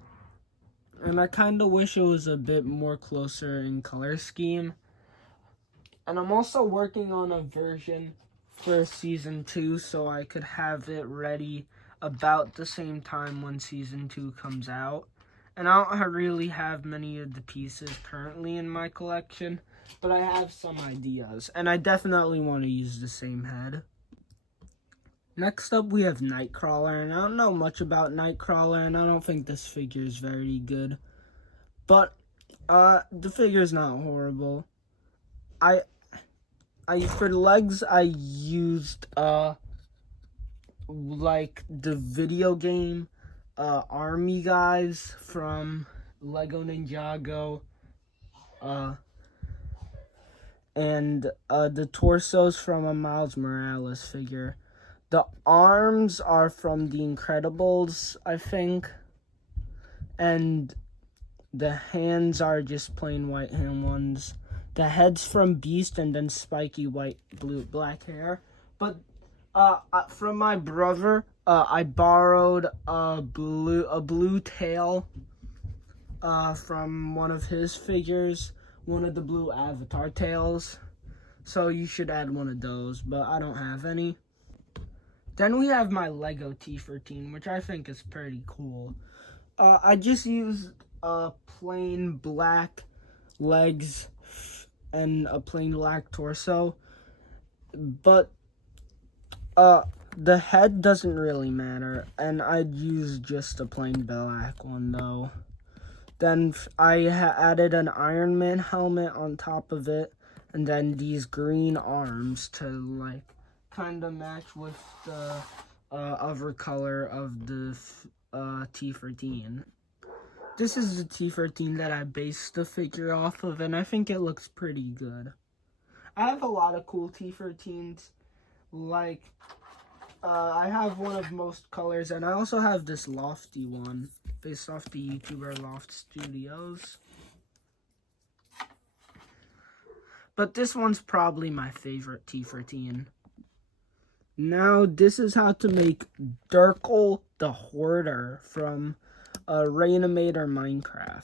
And I kind of wish it was a bit more closer in color scheme. And I'm also working on a version for season 2, so I could have it ready about the same time when season 2 comes out. And I don't really have many of the pieces currently in my collection, but I have some ideas, and I definitely want to use the same head. Next up, we have Nightcrawler, and I don't know much about Nightcrawler, and I don't think this figure is very good. But the figure is not horrible. I for the legs, I used like the video game army guys from Lego Ninjago, and the torsos from a Miles Morales figure. The arms are from The Incredibles, I think, and the hands are just plain white hand ones. The head's from Beast, and then spiky black hair. But From my brother, I borrowed a blue tail from one of his figures, one of the blue Avatar tails. So you should add one of those, but I don't have any. Then we have my Lego T14, which I think is pretty cool. I just used plain black legs and a plain black torso, but the head doesn't really matter, and I'd use just a plain black one though. Then I added an Iron Man helmet on top of it, and then these green arms to like kind of match with the other color of the T14. This is the T14 that I based the figure off of, and I think it looks pretty good. I have a lot of cool T14s, like I have one of most colors, and I also have this lofty one based off the YouTuber Loft Studios. But this one's probably my favorite T14. Now, this is how to make Durkle the Hoarder from Reanimator Minecraft.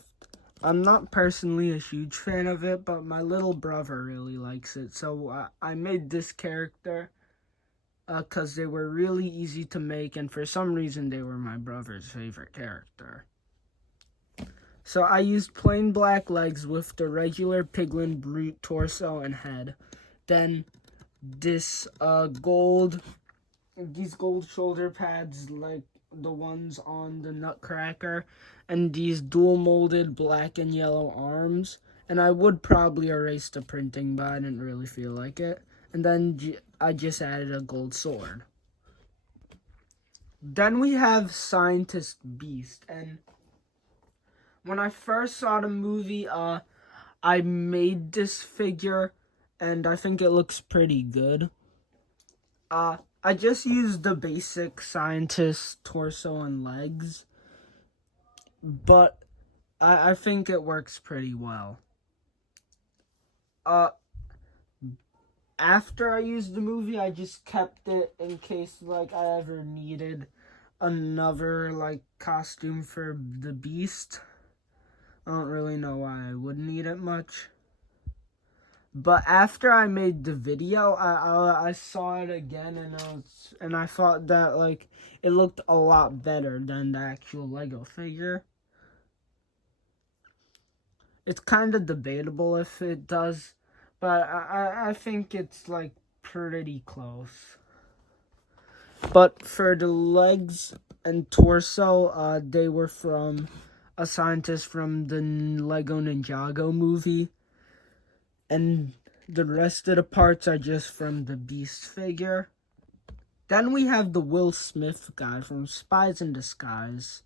I'm not personally a huge fan of it, but my little brother really likes it, so I made this character because they were really easy to make, and for some reason they were my brother's favorite character. So I used plain black legs with the regular Piglin Brute torso and head. Then this these gold shoulder pads like the ones on the Nutcracker, and these dual molded black and yellow arms. And I would probably erase the printing, but I didn't really feel like it. And then I just added a gold sword. Then we have Scientist Beast, and when I first saw the movie, I made this figure, and I think it looks pretty good. I just used the basic scientist torso and legs, but I think it works pretty well. After I used the movie, I just kept it in case like I ever needed another like costume for the Beast. I don't really know why I would need it much. But after I made the video, I saw it again, and I thought that like it looked a lot better than the actual Lego figure. It's kind of debatable if it does, but I think it's like pretty close. But for the legs and torso, they were from a scientist from the Lego Ninjago movie, and the rest of the parts are just from the Beast figure. Then we have the Will Smith guy from Spies in Disguise.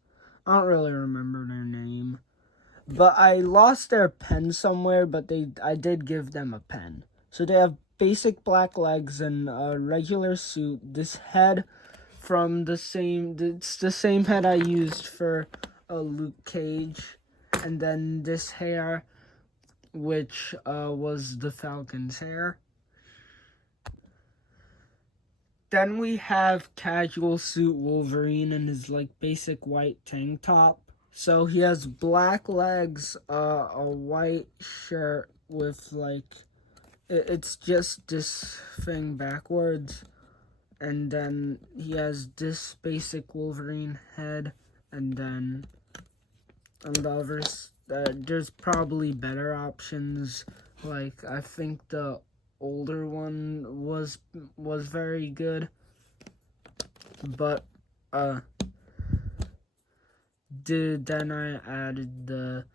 I don't really remember their name, but I lost their pen somewhere, but I did give them a pen. So they have basic black legs and a regular suit. This head from it's the same head I used for Luke Cage, and then this hair, which was the Falcon's hair. Then we have casual suit Wolverine in his like basic white tank top. So he has black legs, a white shirt with like it's just this thing backwards, and then he has this basic Wolverine head, and then on the others, there's probably better options. Like I think the older one was very good, but then I added the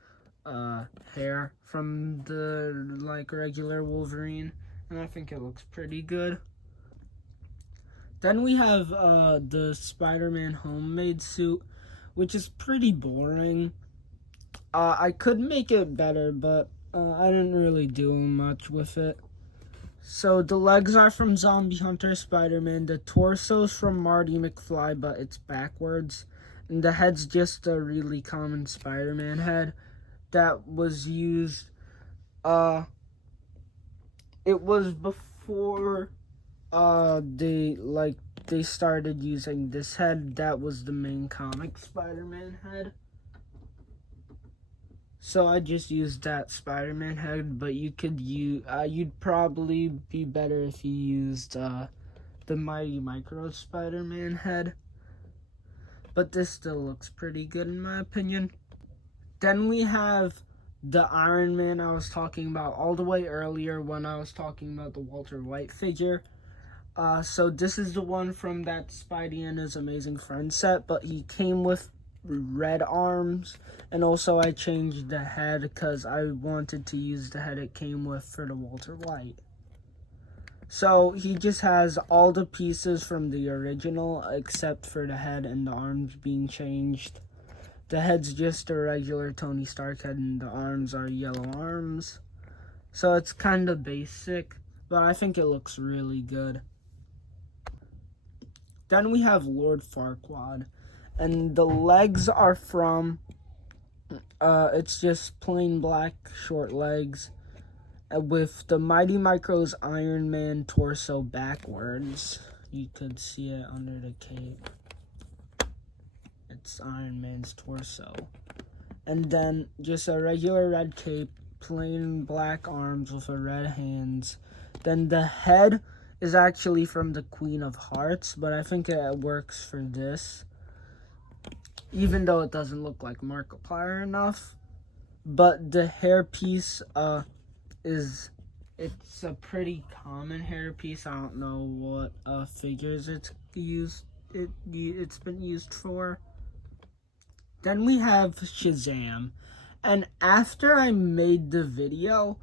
hair from the like regular Wolverine, and I think it looks pretty good. Then we have the Spider-Man homemade suit, which is pretty boring. I could make it better, but I didn't really do much with it. So the legs are from Zombie Hunter Spider-Man, the torso's from Marty McFly, but it's backwards, and the head's just a really common Spider-Man head that was used. It was before the they started using this head. That was the main comic Spider-Man head. So I just used that Spider-Man head, but you could use, you'd probably be better if you used the Mighty Micro Spider-Man head. But this still looks pretty good in my opinion. Then we have the Iron Man I was talking about all the way earlier when I was talking about the Walter White figure. So this is the one from that Spidey and His Amazing Friends set, but he came with red arms, and also I changed the head because I wanted to use the head it came with for the Walter White. So he just has all the pieces from the original except for the head and the arms being changed. The head's just a regular Tony Stark head and the arms are yellow arms. So it's kind of basic, but I think it looks really good. Then we have Lord Farquaad, and the legs are from, it's just plain black short legs with the Mighty Micro's Iron Man torso backwards. You could see it under the cape. It's Iron Man's torso. And then just a regular red cape, plain black arms with a red hands. Then the head is actually from the Queen of Hearts, but I think it works for this, even though it doesn't look like Markiplier enough. But the hairpiece it's a pretty common hairpiece. I don't know what figures it's been used for. Then we have Shazam, and after I made the video,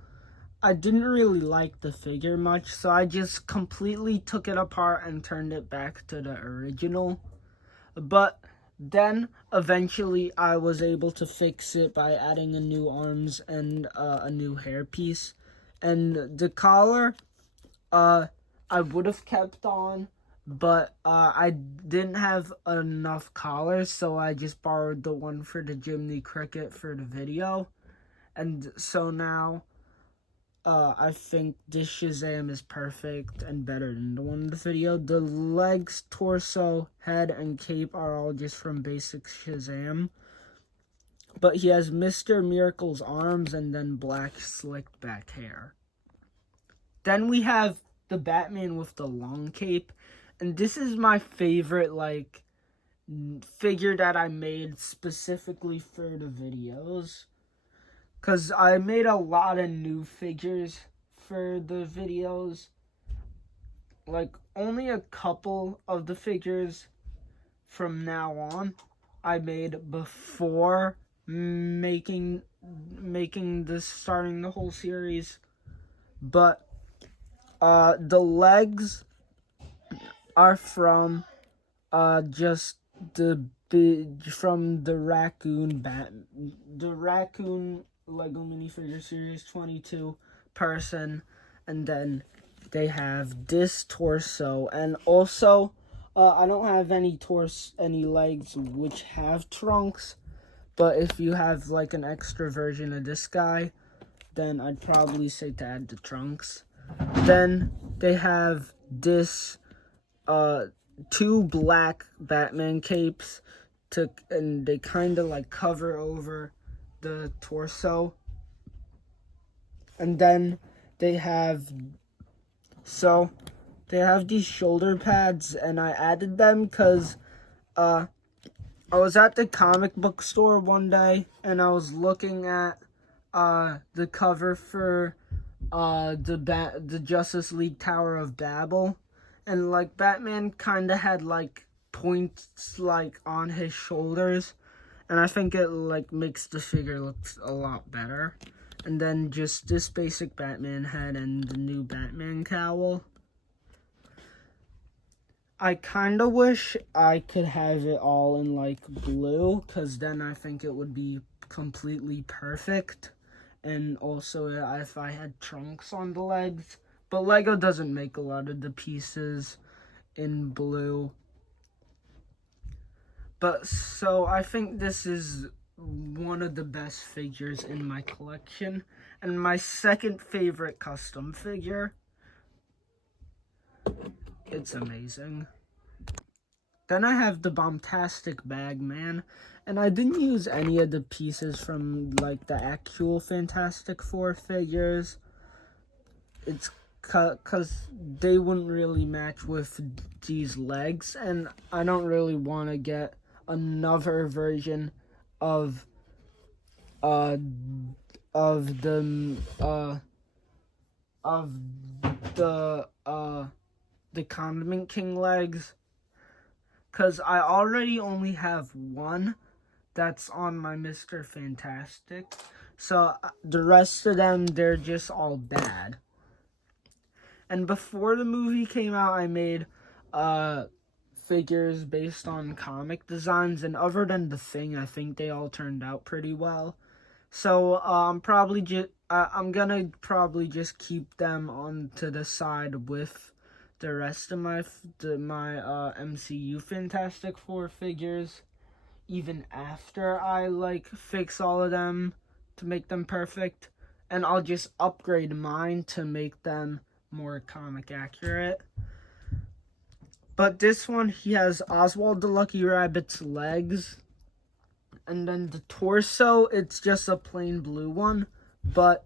I didn't really like the figure much, so I just completely took it apart and turned it back to the original. But then eventually I was able to fix it by adding a new arms and a new hairpiece. And the collar, I would have kept on, but I didn't have enough collars, so I just borrowed the one for the Jiminy Cricket for the video. And so now I think this Shazam is perfect and better than the one in the video. The legs, torso, head, and cape are all just from basic Shazam. But he has Mr. Miracle's arms and then black slicked back hair. Then we have the Batman with the long cape. And this is my favorite, figure that I made specifically for the videos. Because I made a lot of new figures for the videos. Only a couple of the figures from now on I made before starting the whole series. But the legs are from from the Raccoon Lego minifigure series 22 person, and then they have this torso, and also I don't have any legs which have trunks, but if you have an extra version of this guy, then I'd probably say to add the trunks. Then they have this two black Batman capes and they kind of cover over the torso. And then they have these shoulder pads, and I added them because I was at the comic book store one day and I was looking at the cover for the Justice League Tower of Babel, and Batman kind of had points on his shoulders, and I think it makes the figure look a lot better. And then just this basic Batman head and the new Batman cowl. I kind of wish I could have it all in blue, because then I think it would be completely perfect. And also if I had trunks on the legs. But Lego doesn't make a lot of the pieces in blue. But so I think this is one of the best figures in my collection. And my second favorite custom figure. It's amazing. Then I have the Bombastic Bagman, and I didn't use any of the pieces from like the actual Fantastic Four figures. It's because they wouldn't really match with these legs, and I don't really want to get another version of uh of the of the Condiment King legs, because I already only have one that's on my Mr. Fantastic. So the rest of them, they're just all bad. And before the movie came out, I made figures based on comic designs, and other than The Thing, I think they all turned out pretty well. So I'm gonna probably just keep them on to the side with the rest of my MCU Fantastic Four figures, even after I like fix all of them to make them perfect, and I'll just upgrade mine to make them more comic accurate. But this one, he has Oswald the Lucky Rabbit's legs, and then the torso, it's just a plain blue one, but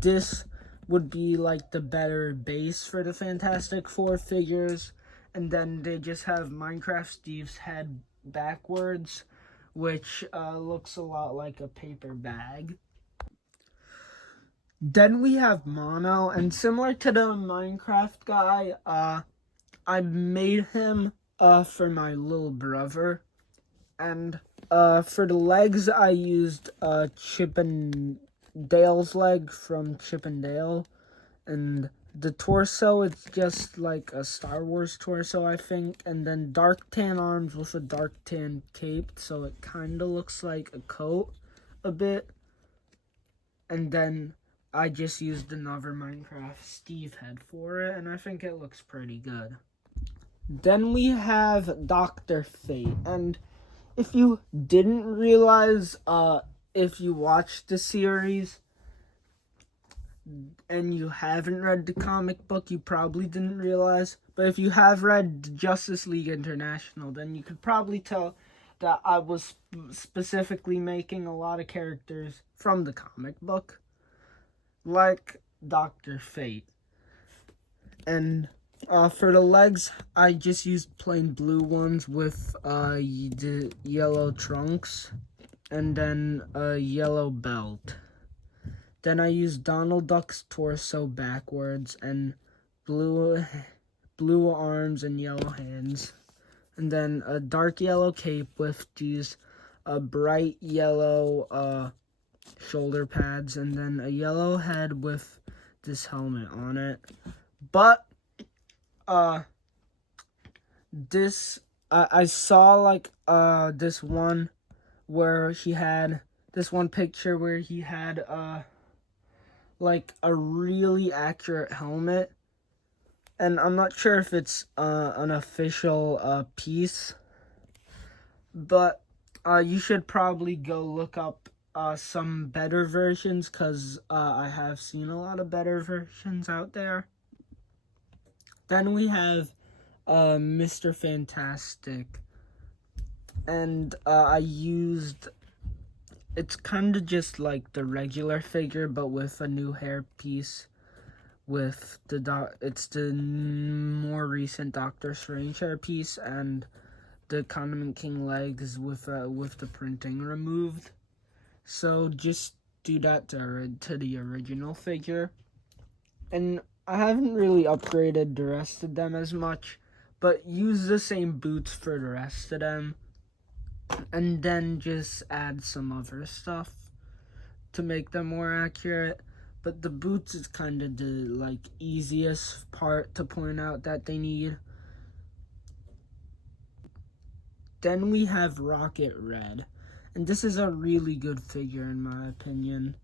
this would be like the better base for the Fantastic Four figures. And then they just have Minecraft Steve's head backwards, which looks a lot like a paper bag. Then we have Mono, and similar to the Minecraft guy, I made him for my little brother. And for the legs, I used Chip and Dale's leg from Chip and Dale. And the torso, it's just like a Star Wars torso, I think. And then dark tan arms with a dark tan cape, so it kind of looks like a coat a bit. And then I just used another Minecraft Steve head for it, and I think it looks pretty good. Then we have Dr. Fate, and if you didn't realize, if you watched the series and you haven't read the comic book, you probably didn't realize. But if you have read Justice League International, then you could probably tell that I was specifically making a lot of characters from the comic book, like Dr. Fate. And for the legs, I just used plain blue ones with the yellow trunks and then a yellow belt. Then I used Donald Duck's torso backwards and blue arms and yellow hands. And then a dark yellow cape with these bright yellow shoulder pads, and then a yellow head with this helmet on it. But this I saw like this one where he had this one picture where he had like a really accurate helmet, and I'm not sure if it's an official piece, but you should probably go look up some better versions, because I have seen a lot of better versions out there. Then we have Mr. Fantastic, and I used, it's kind of just like the regular figure, but with a new hairpiece, with it's the more recent Doctor Strange hairpiece, and the Condiment King legs with the printing removed. So just do that to the original figure. And I haven't really upgraded the rest of them as much, but use the same boots for the rest of them, and then just add some other stuff to make them more accurate. But the boots is kind of the like easiest part to point out that they need. Then we have Rocket Red, and this is a really good figure in my opinion.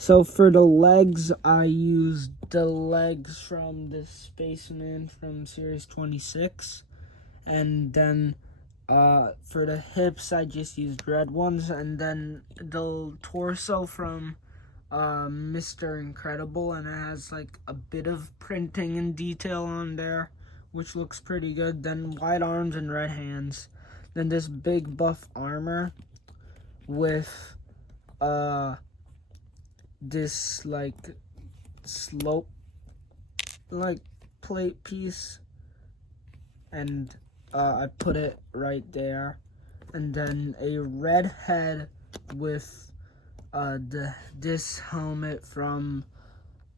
So for the legs, I used the legs from the Spaceman from Series 26. And then for the hips, I just used red ones. And then the torso from Mr. Incredible, and it has like a bit of printing and detail on there which looks pretty good. Then white arms and red hands. Then this big buff armor with this like slope like plate piece, and I put it right there. And then a red head with this helmet from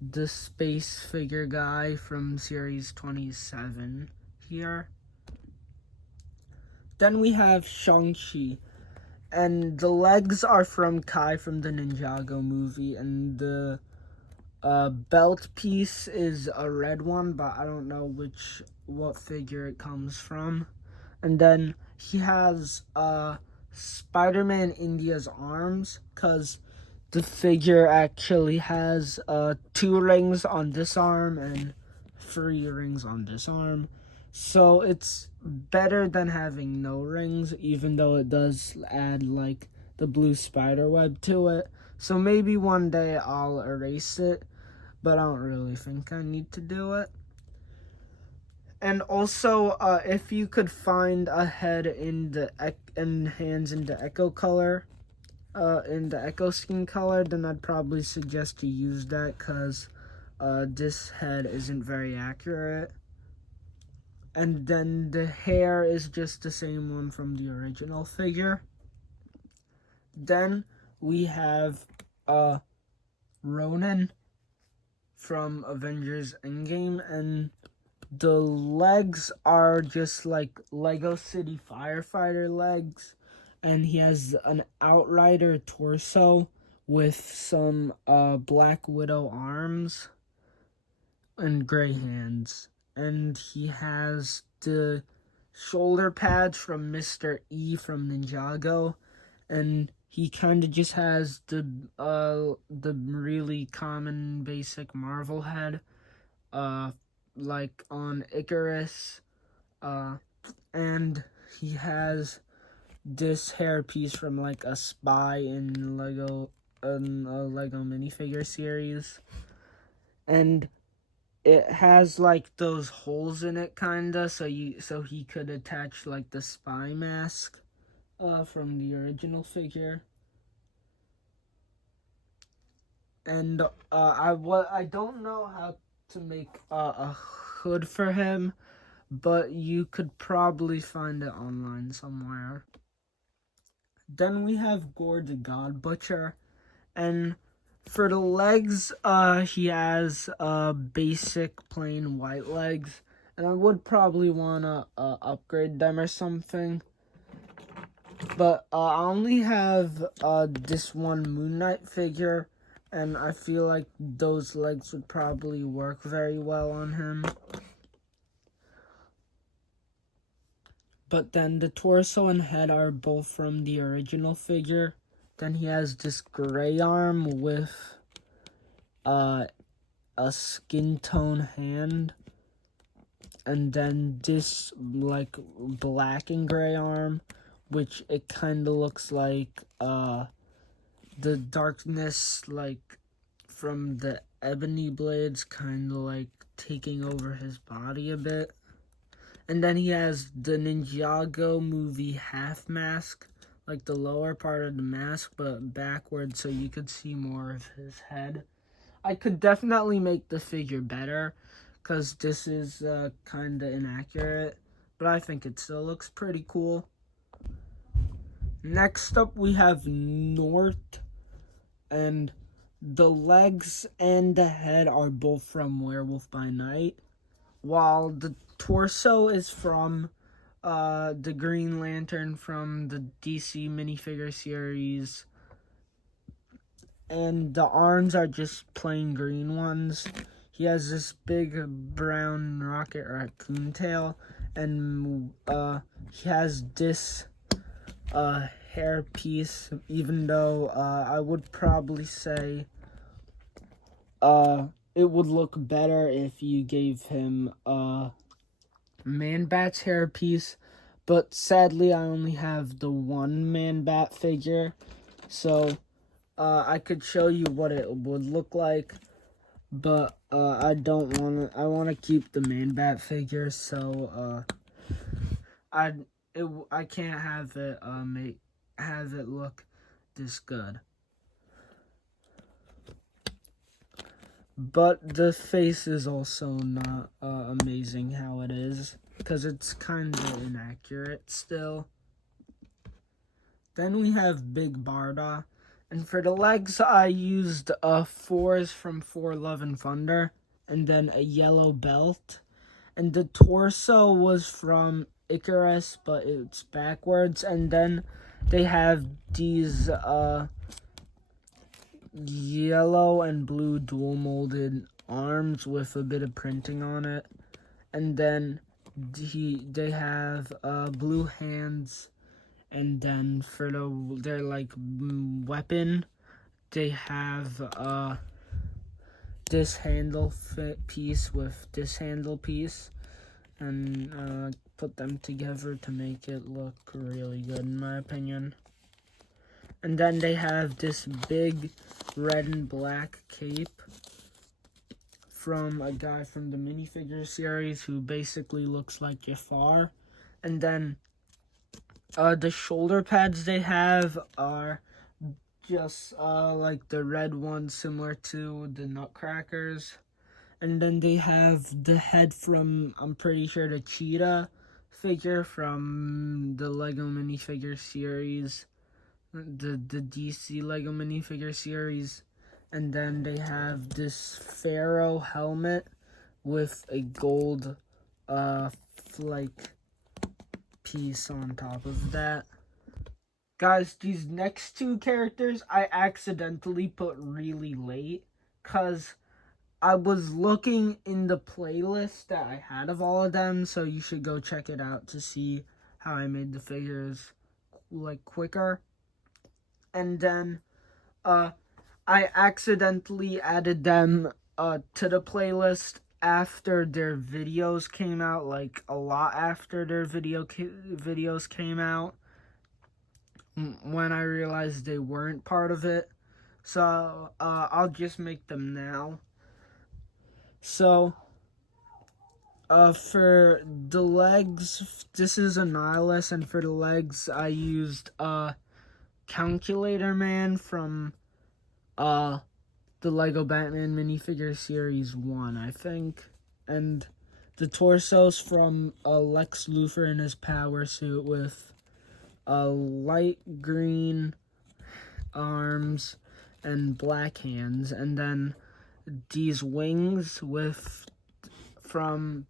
the space figure guy from series 27 here. Then we have Shang-Chi, and the legs are from Kai from the Ninjago movie, and the belt piece is a red one, but I don't know what figure it comes from. And then he has Spider-Man India's arms, because the figure actually has 2 rings on this arm and 3 rings on this arm. So it's better than having no rings, even though it does add like the blue spider web to it. So maybe one day I'll erase it, but I don't really think I need to do it. And also, if you could find a head and hands in the Echo color, in the Echo skin color, then I'd probably suggest to use that, because this head isn't very accurate. And then the hair is just the same one from the original figure. Then we have Ronan from Avengers Endgame, and the legs are just like Lego City Firefighter legs, and he has an Outrider torso with some Black Widow arms and gray hands. And he has the shoulder pads from Mr. E from Ninjago, and he kind of just has the really common basic Marvel head, like on Icarus, and he has this hairpiece from like a spy in a Lego minifigure series, and it has like those holes in it kinda, so he could attach like the spy mask from the original figure. And I don't know how to make a hood for him, but you could probably find it online somewhere. Then we have Gore the God Butcher, and for the legs, he has basic plain white legs, and I would probably want to upgrade them or something. But I only have this one Moon Knight figure, and I feel like those legs would probably work very well on him. But then the torso and head are both from the original figure. Then he has this gray arm with a skin tone hand, and then this like black and gray arm, which it kind of looks like the darkness like from the ebony blades kind of like taking over his body a bit. And then he has the Ninjago movie half mask, like the lower part of the mask but backwards, so you could see more of his head. I could definitely make the figure better, because this is kind of inaccurate, but I think it still looks pretty cool. Next up, we have North, and the legs and the head are both from Werewolf by Night, while the torso is from the Green Lantern from the DC minifigure series, and the arms are just plain green ones. He has this big brown Rocket Raccoon tail, and he has this hair piece, even though I would probably say it would look better if you gave him Man-Bat's hair piece, but sadly I only have the one Man-Bat figure, so I could show you what it would look like. but I don't want to. I want to keep the Man-Bat figure, so I I can't have it have it look this good. But the face is also not amazing how it is, because it's kind of inaccurate still. Then we have Big Barda. And for the legs, I used 4s from Thor Love and Thunder, and then a yellow belt. And the torso was from Icarus, but it's backwards. And then they have these yellow and blue dual molded arms with a bit of printing on it. And then they have blue hands. And then for their like weapon, they have this handle piece with this handle piece, and put them together to make it look really good in my opinion. And then they have this big red and black cape from a guy from the minifigure series who basically looks like Jafar. And then the shoulder pads they have are just like the red ones, similar to the Nutcrackers. And then they have the head from, I'm pretty sure, the cheetah figure from the Lego minifigure series, the DC Lego minifigure series. And then they have this Pharaoh helmet with a gold like piece on top of that. Guys, these next two characters I accidentally put really late because I was looking in the playlist that I had of all of them, so you should go check it out to see how I made the figures like quicker. And then I accidentally added them to the playlist after their videos came out, like a lot after their videos came out, when I realized they weren't part of it. So I'll just make them now. So for the legs, this is a Nihilus, and for the legs I used Calculator Man from the Lego Batman minifigure series 1, I think. And the torso's from Lex Luthor in his power suit with light green arms and black hands. And then these wings from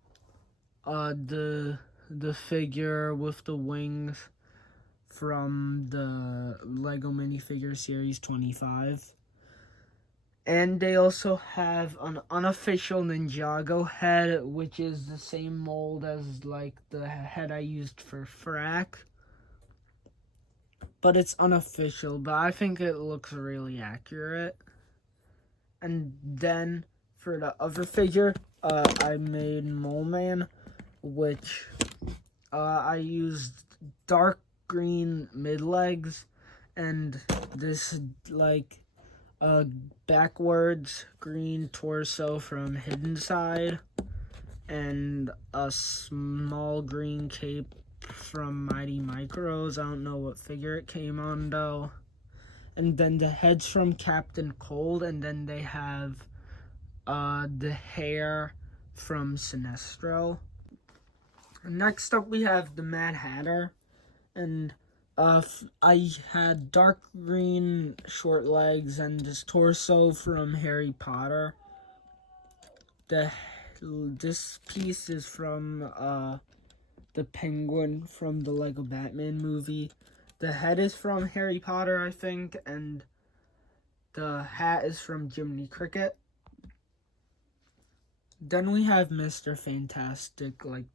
the figure with the wings from the Lego minifigure series 25. And they also have an unofficial Ninjago head, which is the same mold as like the head I used for Frack. But it's unofficial, but I think it looks really accurate. And then for the other figure, I made Mole Man, which I used dark green mid legs and this like backwards green torso from Hidden Side, and a small green cape from Mighty Micros. I don't know what figure it came on though. And then the head's from Captain Cold, and then they have the hair from Sinestro. Next up we have the Mad Hatter, and I had dark green short legs and this torso from Harry Potter. This piece is from the Penguin from the Lego Batman movie. The head is from Harry Potter, I think, and the hat is from Jiminy Cricket. Then we have Mr. Fantastic, like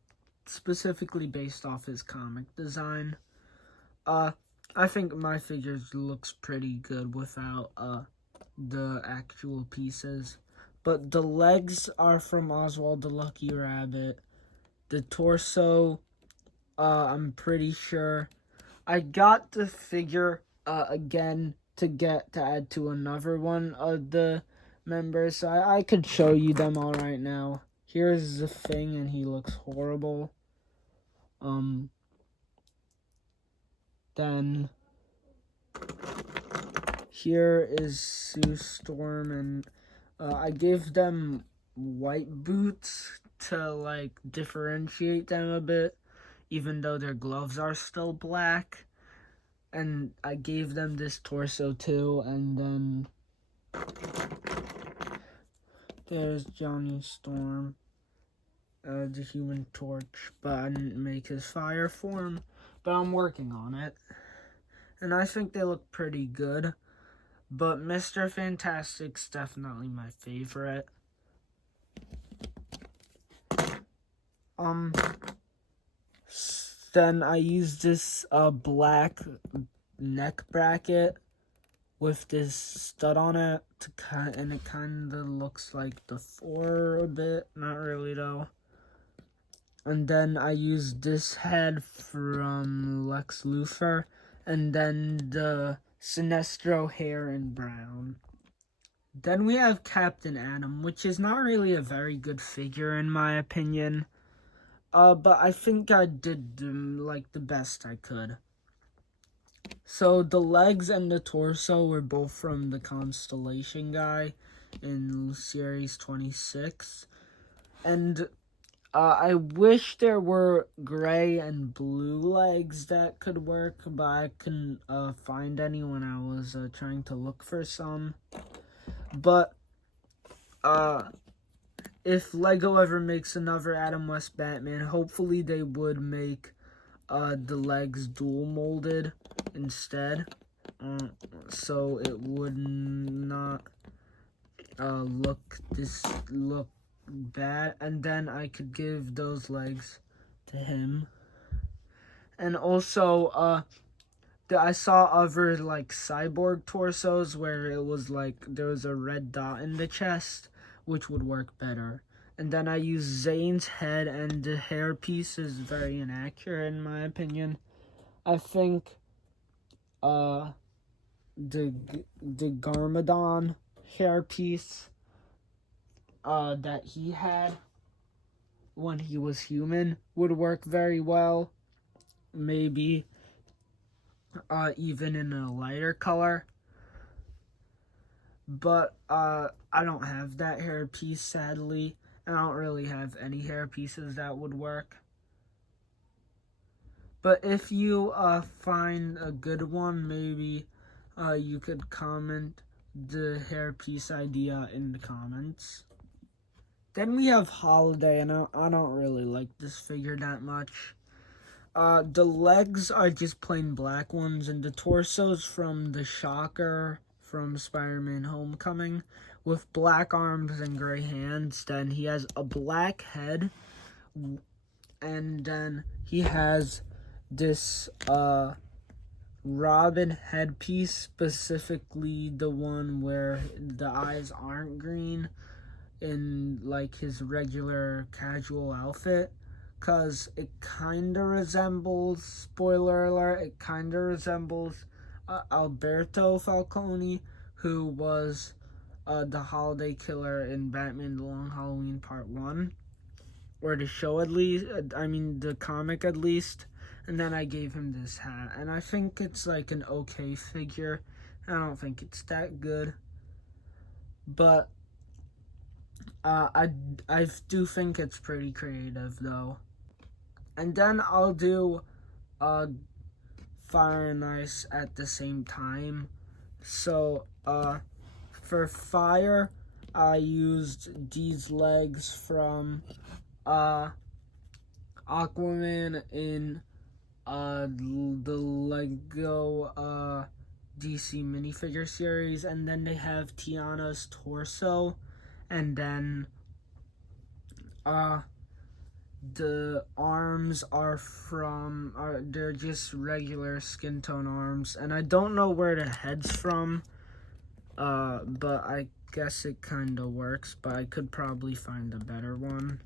specifically based off his comic design. I think my figures looks pretty good without the actual pieces. But the legs are from Oswald the Lucky Rabbit. The torso, I'm pretty sure. I got the figure again to add to another one of the members. So I could show you them all right now. Here's the Thing, and he looks horrible. Then here is Sue Storm, and I gave them white boots to like differentiate them a bit, even though their gloves are still black. And I gave them this torso too, and then there's Johnny Storm, the Human Torch, but I didn't make his fire form, but I'm working on it. And I think they look pretty good, but Mr. Fantastic's definitely my favorite. Then I used this black neck bracket with this stud on it and it kind of looks like the Thor a bit, not really though. And then I used this head from Lex Luthor, and then the Sinestro hair in brown. Then we have Captain Atom, which is not really a very good figure in my opinion. But I think I did like the best I could. So the legs and the torso were both from the Constellation guy in Series 26. And I wish there were gray and blue legs that could work, but I couldn't find any when I was trying to look for some. But if Lego ever makes another Adam West Batman, hopefully they would make the legs dual molded instead, so it would not look bad, and then I could give those legs to him. And also I saw other like cyborg torsos where it was like there was a red dot in the chest, which would work better. And then I used Zane's head, and the hairpiece is very inaccurate in my opinion. I think the Garmadon hairpiece that he had when he was human would work very well. Maybe even in a lighter color. But I don't have that hairpiece, sadly. I don't really have any hair pieces that would work. But if you find a good one, maybe you could comment the hairpiece idea in the comments. Then we have Holiday, and I don't really like this figure that much. The legs are just plain black ones, and the torso's from the Shocker from Spider-Man Homecoming with black arms and gray hands. Then he has a black head, and then he has this Robin headpiece, specifically the one where the eyes aren't green in like his regular casual outfit, because it kind of resembles, spoiler alert, it kind of resembles Alberto Falcone, who was the Holiday Killer in Batman The Long Halloween Part 1, or the show at least, the comic at least. And then I gave him this hat, and I think it's like an okay figure. I don't think it's that good, but I do think it's pretty creative though. And then I'll do Fire and Ice at the same time. So for Fire, I used these legs from Aquaman in the Lego DC minifigure series, and then they have Tiana's torso, and then the arms are they're just regular skin tone arms, and I don't know where the head's from, but I guess it kind of works, but I could probably find a better one.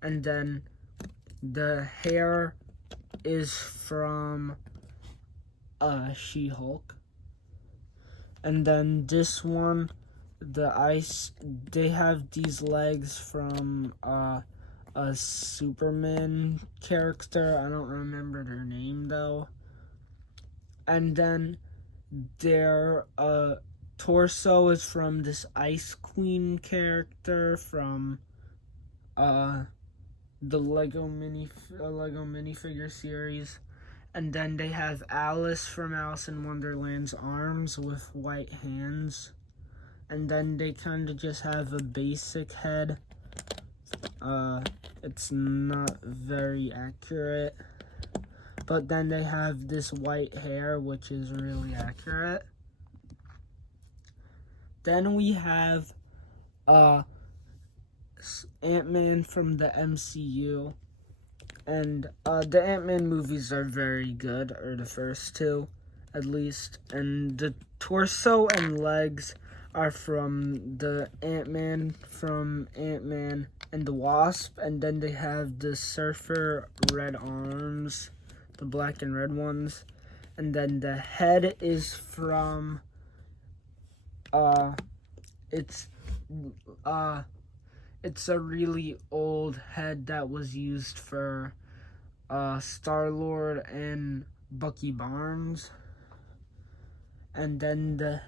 And then the hair is from She-Hulk. And then this one they have these legs from a Superman character. I don't remember their name though. And then their torso is from this Ice Queen character from the Lego minifigure series. And then they have Alice from Alice in Wonderland's arms with white hands. And then they kind of just have a basic head. It's not very accurate. But then they have this white hair, which is really accurate. Then we have Ant-Man from the MCU. And the Ant-Man movies are very good, or the first two, at least. And the torso and legs are from the Ant-Man from Ant-Man and the Wasp. And then they have the Surfer red arms, the black and red ones. And then the head is from, it's a really old head that was used for Star-Lord and Bucky Barnes. And then the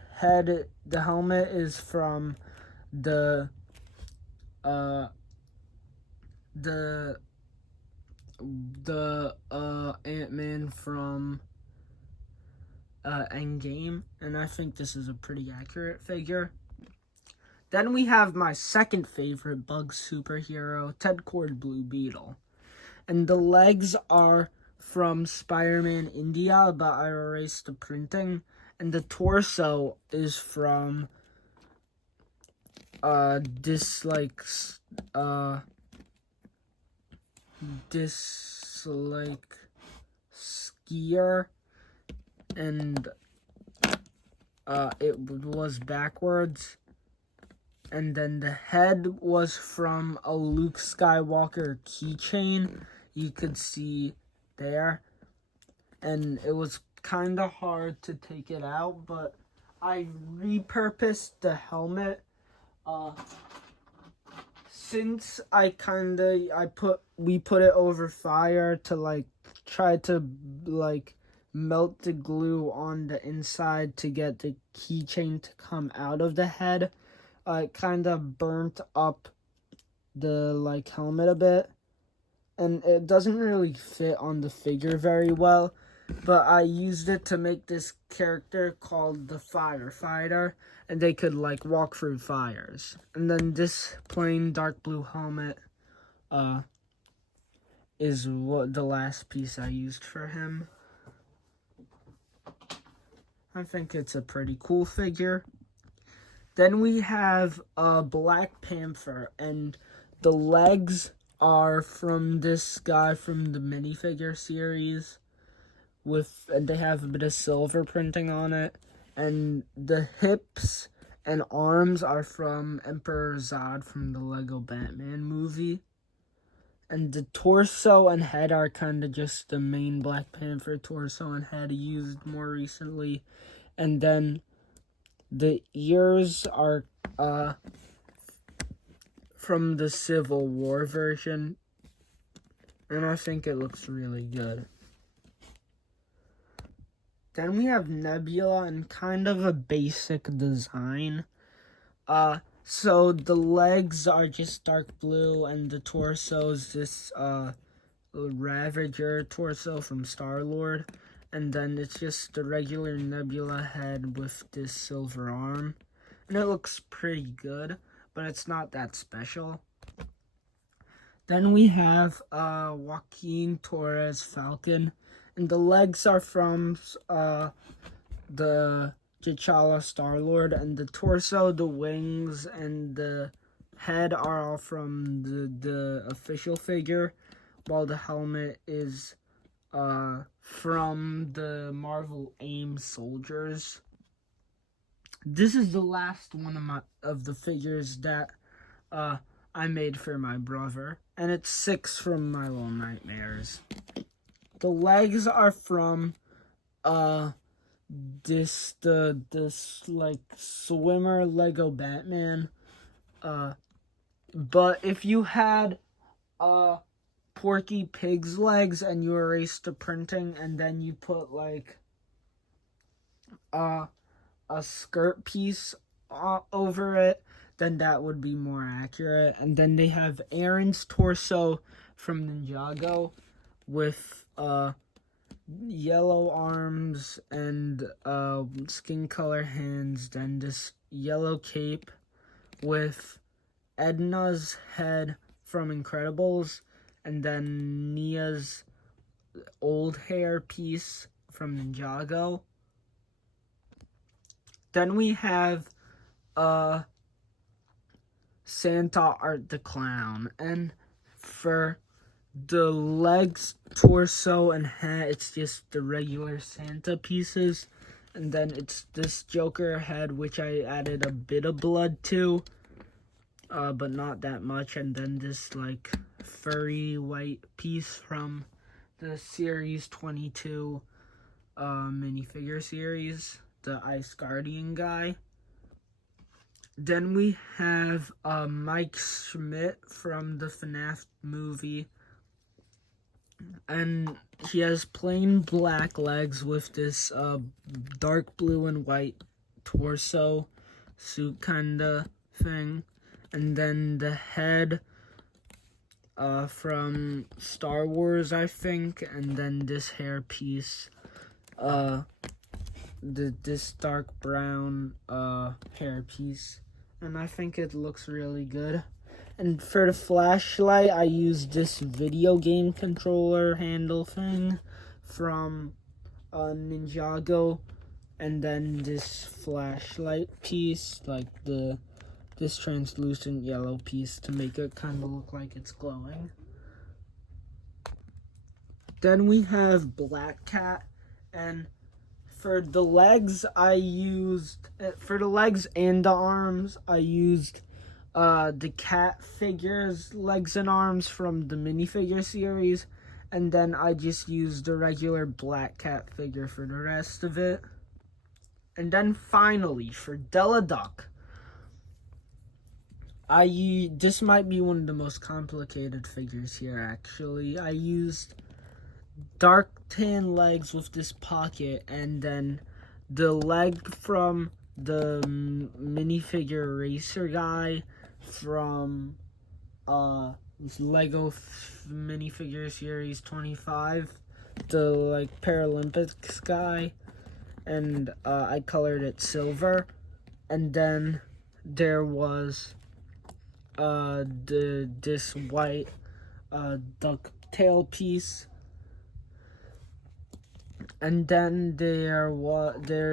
helmet is from the Ant-Man from Endgame, and I think this is a pretty accurate figure. Then we have my second favorite bug superhero, Ted Kord Blue Beetle. And the legs are from Spider-Man India, but I erased the printing. And the torso is from this skier, and it was backwards. And then the head was from a Luke Skywalker keychain, you could see there. And it was kind of hard to take it out, but I repurposed the helmet. Since we put it over fire to try to melt the glue on the inside to get the keychain to come out of the head. It kind of burnt up the helmet a bit, and it doesn't really fit on the figure very well, but I used it to make this character called the Firefighter, and they could walk through fires. And then this plain dark blue helmet is the last piece I used for him. I think it's a pretty cool figure. Then we have Black Panther, and the legs are from this guy from the minifigure series, and they have a bit of silver printing on it. And the hips and arms are from Emperor Zod from the Lego Batman movie. And the torso and head are kind of just the main Black Panther torso and head used more recently. And then the ears are from the Civil War version, and I think it looks really good. Then we have Nebula in kind of a basic design. So the legs are just dark blue, and the torso is this Ravager torso from Star-Lord. And then it's just the regular Nebula head with this silver arm. And it looks pretty good, but it's not that special. Then we have Joaquin Torres Falcon. And the legs are from the T'Challa Star-Lord. And the torso, the wings, and the head are all from the official figure. While the helmet is from the Marvel AIM soldiers. This is the last one of the figures that I made for my brother, and it's 6 from My Little Nightmares. The legs are from this like swimmer Lego Batman. But if you had Porky Pig's legs and you erased the printing and then you put like a skirt piece over it, then that would be more accurate. And then they have Aaron's torso from Ninjago with yellow arms and skin color hands, then this yellow cape with Edna's head from Incredibles, and then Nia's old hair piece from Ninjago. Then we have Santa Art the Clown, and for the legs, torso, and hat, it's just the regular Santa pieces. And then it's this Joker head, which I added a bit of blood to, but not that much. And then this, like, furry white piece from the Series 22 minifigure series, the Ice Guardian guy. Then we have Mike Schmidt from the FNAF movie. And he has plain black legs with this dark blue and white torso suit kinda thing. And then the head from Star Wars, I think. And then this hair piece, this dark brown hair piece. And I think it looks really good. And for the flashlight, I used this video game controller handle thing from Ninjago. And then this flashlight piece, like this translucent yellow piece to make it kind of look like it's glowing. Then we have Black Cat, and for the legs and the arms, I used the cat figures, legs and arms from the minifigure series, and then I just used the regular Black Cat figure for the rest of it. And then finally, for Della Duck, this might be one of the most complicated figures here, actually. I used dark tan legs with this pocket, and then the leg from the minifigure racer guy from this Lego minifigure series 25, the like Paralympics guy, and I colored it silver. And then there was this white duck tail piece. And then there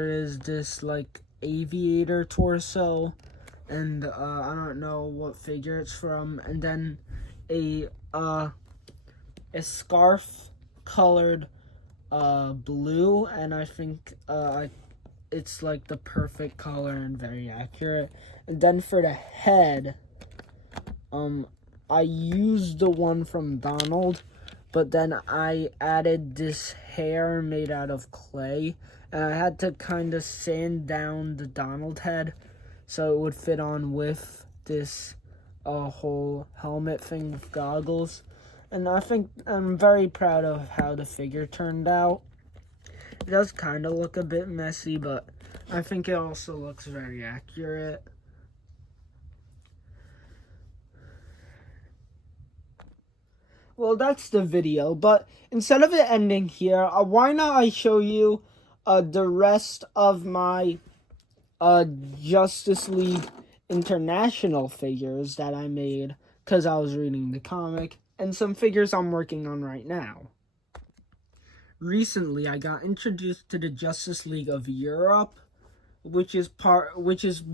is this like aviator torso, and I don't know what figure it's from. And then a scarf colored blue, and I think it's like the perfect color and very accurate. And then for the head, I used the one from Donald, but then I added this hair made out of clay, and I had to kind of sand down the Donald head so it would fit on with this whole helmet thing with goggles. And I think I'm very proud of how the figure turned out. It does kind of look a bit messy, but I think it also looks very accurate. Well, that's the video, but instead of it ending here, why not I show you the rest of my Justice League International figures that I made because I was reading the comic, and some figures I'm working on right now. Recently, I got introduced to the Justice League of Europe, which is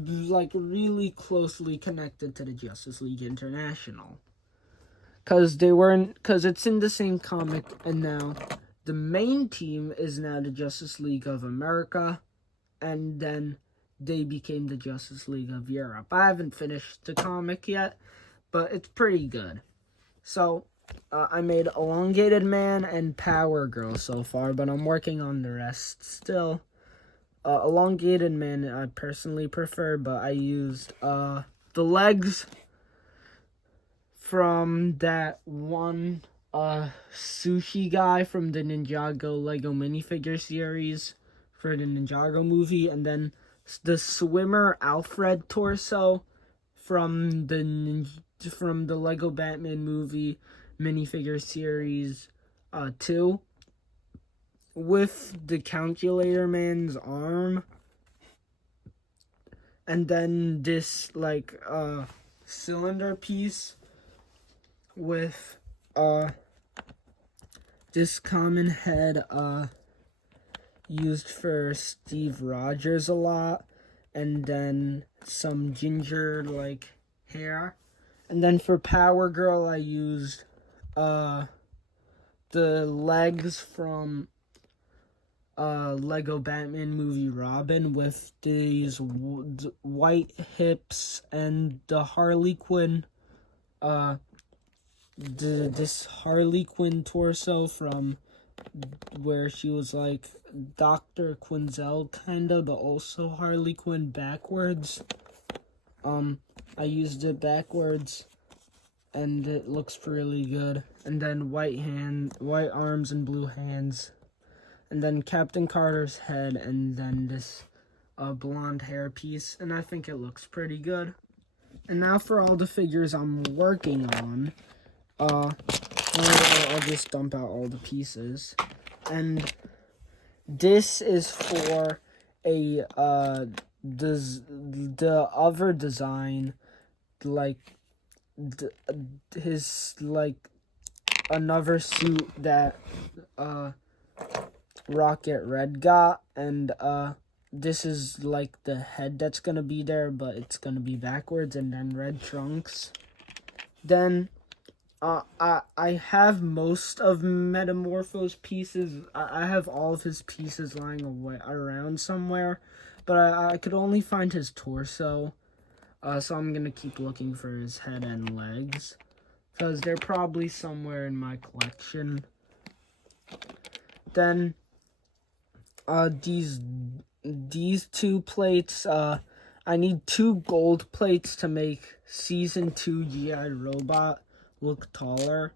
like really closely connected to the Justice League International. Because it's in the same comic, and now the main team is now the Justice League of America, and then they became the Justice League of Europe. I haven't finished the comic yet, but it's pretty good. So, I made Elongated Man and Power Girl so far, but I'm working on the rest still. elongated man I personally prefer, but I used the legs from that one sushi guy from the Ninjago Lego minifigure series for the Ninjago movie, and then the swimmer Alfred torso from the Lego Batman movie minifigure series 2, with the Calculator Man's arm, and then this like cylinder piece with this common head used for Steve Rogers a lot, and then some ginger like hair. And then for Power Girl I used the legs from Lego Batman movie Robin with these white hips, and the Harley Quinn this Harley Quinn torso from where she was like Dr. Quinzel kinda, but also Harley Quinn backwards. I used it backwards and it looks really good. And then white arms and blue hands. And then Captain Carter's head, and then this blonde hair piece, and I think it looks pretty good. And now for all the figures I'm working on. I'll just dump out all the pieces. And this is for a the other design, like his like another suit that Rocket Red got, and this is like the head that's gonna be there, but it's gonna be backwards, and then red trunks. Then I have most of Metamorpho's pieces. I have all of his pieces lying around somewhere, but I could only find his torso. So I'm gonna keep looking for his head and legs, because they're probably somewhere in my collection. Then these two plates, I need 2 gold plates to make Season 2 G.I. Robot look taller,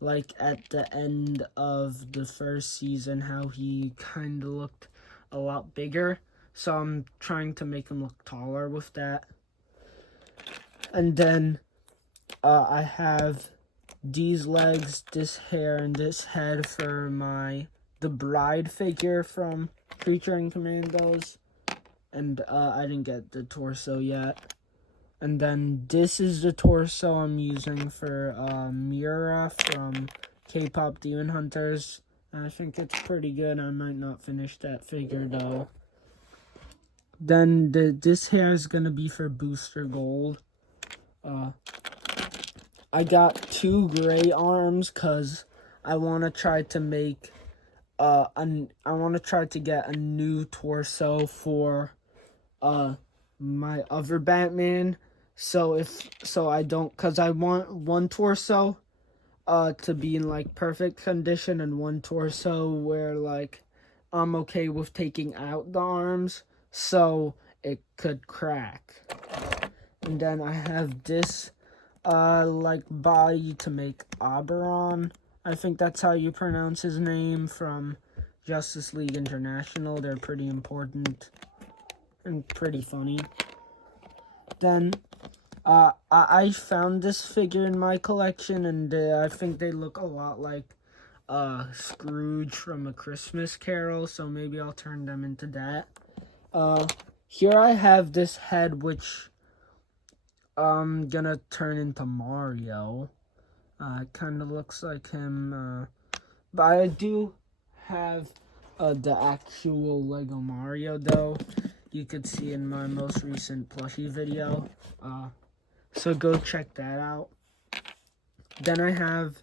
like at the end of the first season, how he kind of looked a lot bigger. So I'm trying to make him look taller with that. And then I have these legs, this hair, and this head for the bride figure from Creature and Commandos. And I didn't get the torso yet. And then this is the torso I'm using for Mira from K-Pop Demon Hunters. I think it's pretty good. I might not finish that figure though. Then this hair is gonna be for Booster Gold. I got 2 gray arms because I want to try to make I want to try to get a new torso for my other Batman. So because I want one torso to be in like perfect condition, and one torso where like I'm okay with taking out the arms so it could crack. And then I have this like body to make Oberon. I think that's how you pronounce his name, from Justice League International. They're pretty important and pretty funny. Then I found this figure in my collection, and I think they look a lot like Scrooge from A Christmas Carol, so maybe I'll turn them into that. Here I have this head, which I'm gonna turn into Mario. It kind of looks like him, but I do have the actual Lego Mario, though. You could see in my most recent plushie video. So go check that out. Then I have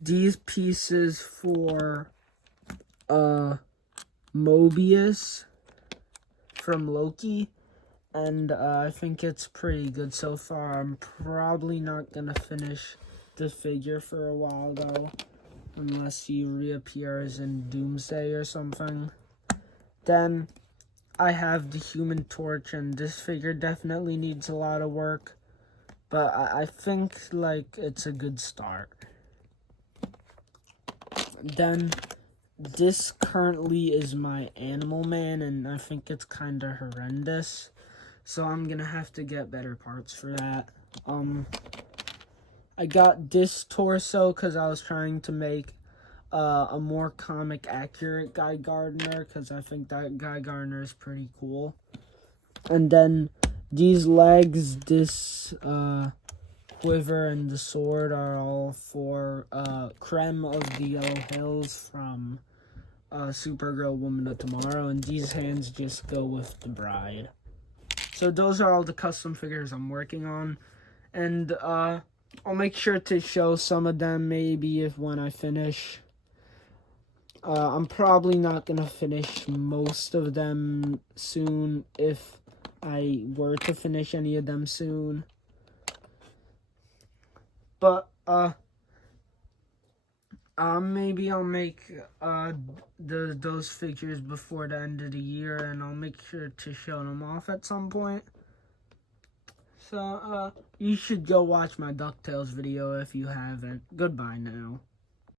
these pieces for Mobius from Loki. And I think it's pretty good so far. I'm probably not gonna finish the figure for a while though, unless he reappears in Doomsday or something. Then I have the Human Torch, and this figure definitely needs a lot of work, but I think like it's a good start. Then this currently is my Animal Man, and I think it's kind of horrendous, so I'm gonna have to get better parts for that. I got this torso because I was trying to make a more comic accurate Guy Gardner, because I think that Guy Gardner is pretty cool. And then these legs, this quiver, and the sword are all for Creme of the Yellow Hills from Supergirl Woman of Tomorrow, and these hands just go with the bride. So those are all the custom figures I'm working on, and I'll make sure to show some of them maybe when I finish. I'm probably not gonna finish most of them soon, if I were to finish any of them soon. But maybe I'll make those figures before the end of the year, and I'll make sure to show them off at some point. So you should go watch my DuckTales video if you haven't. Goodbye now.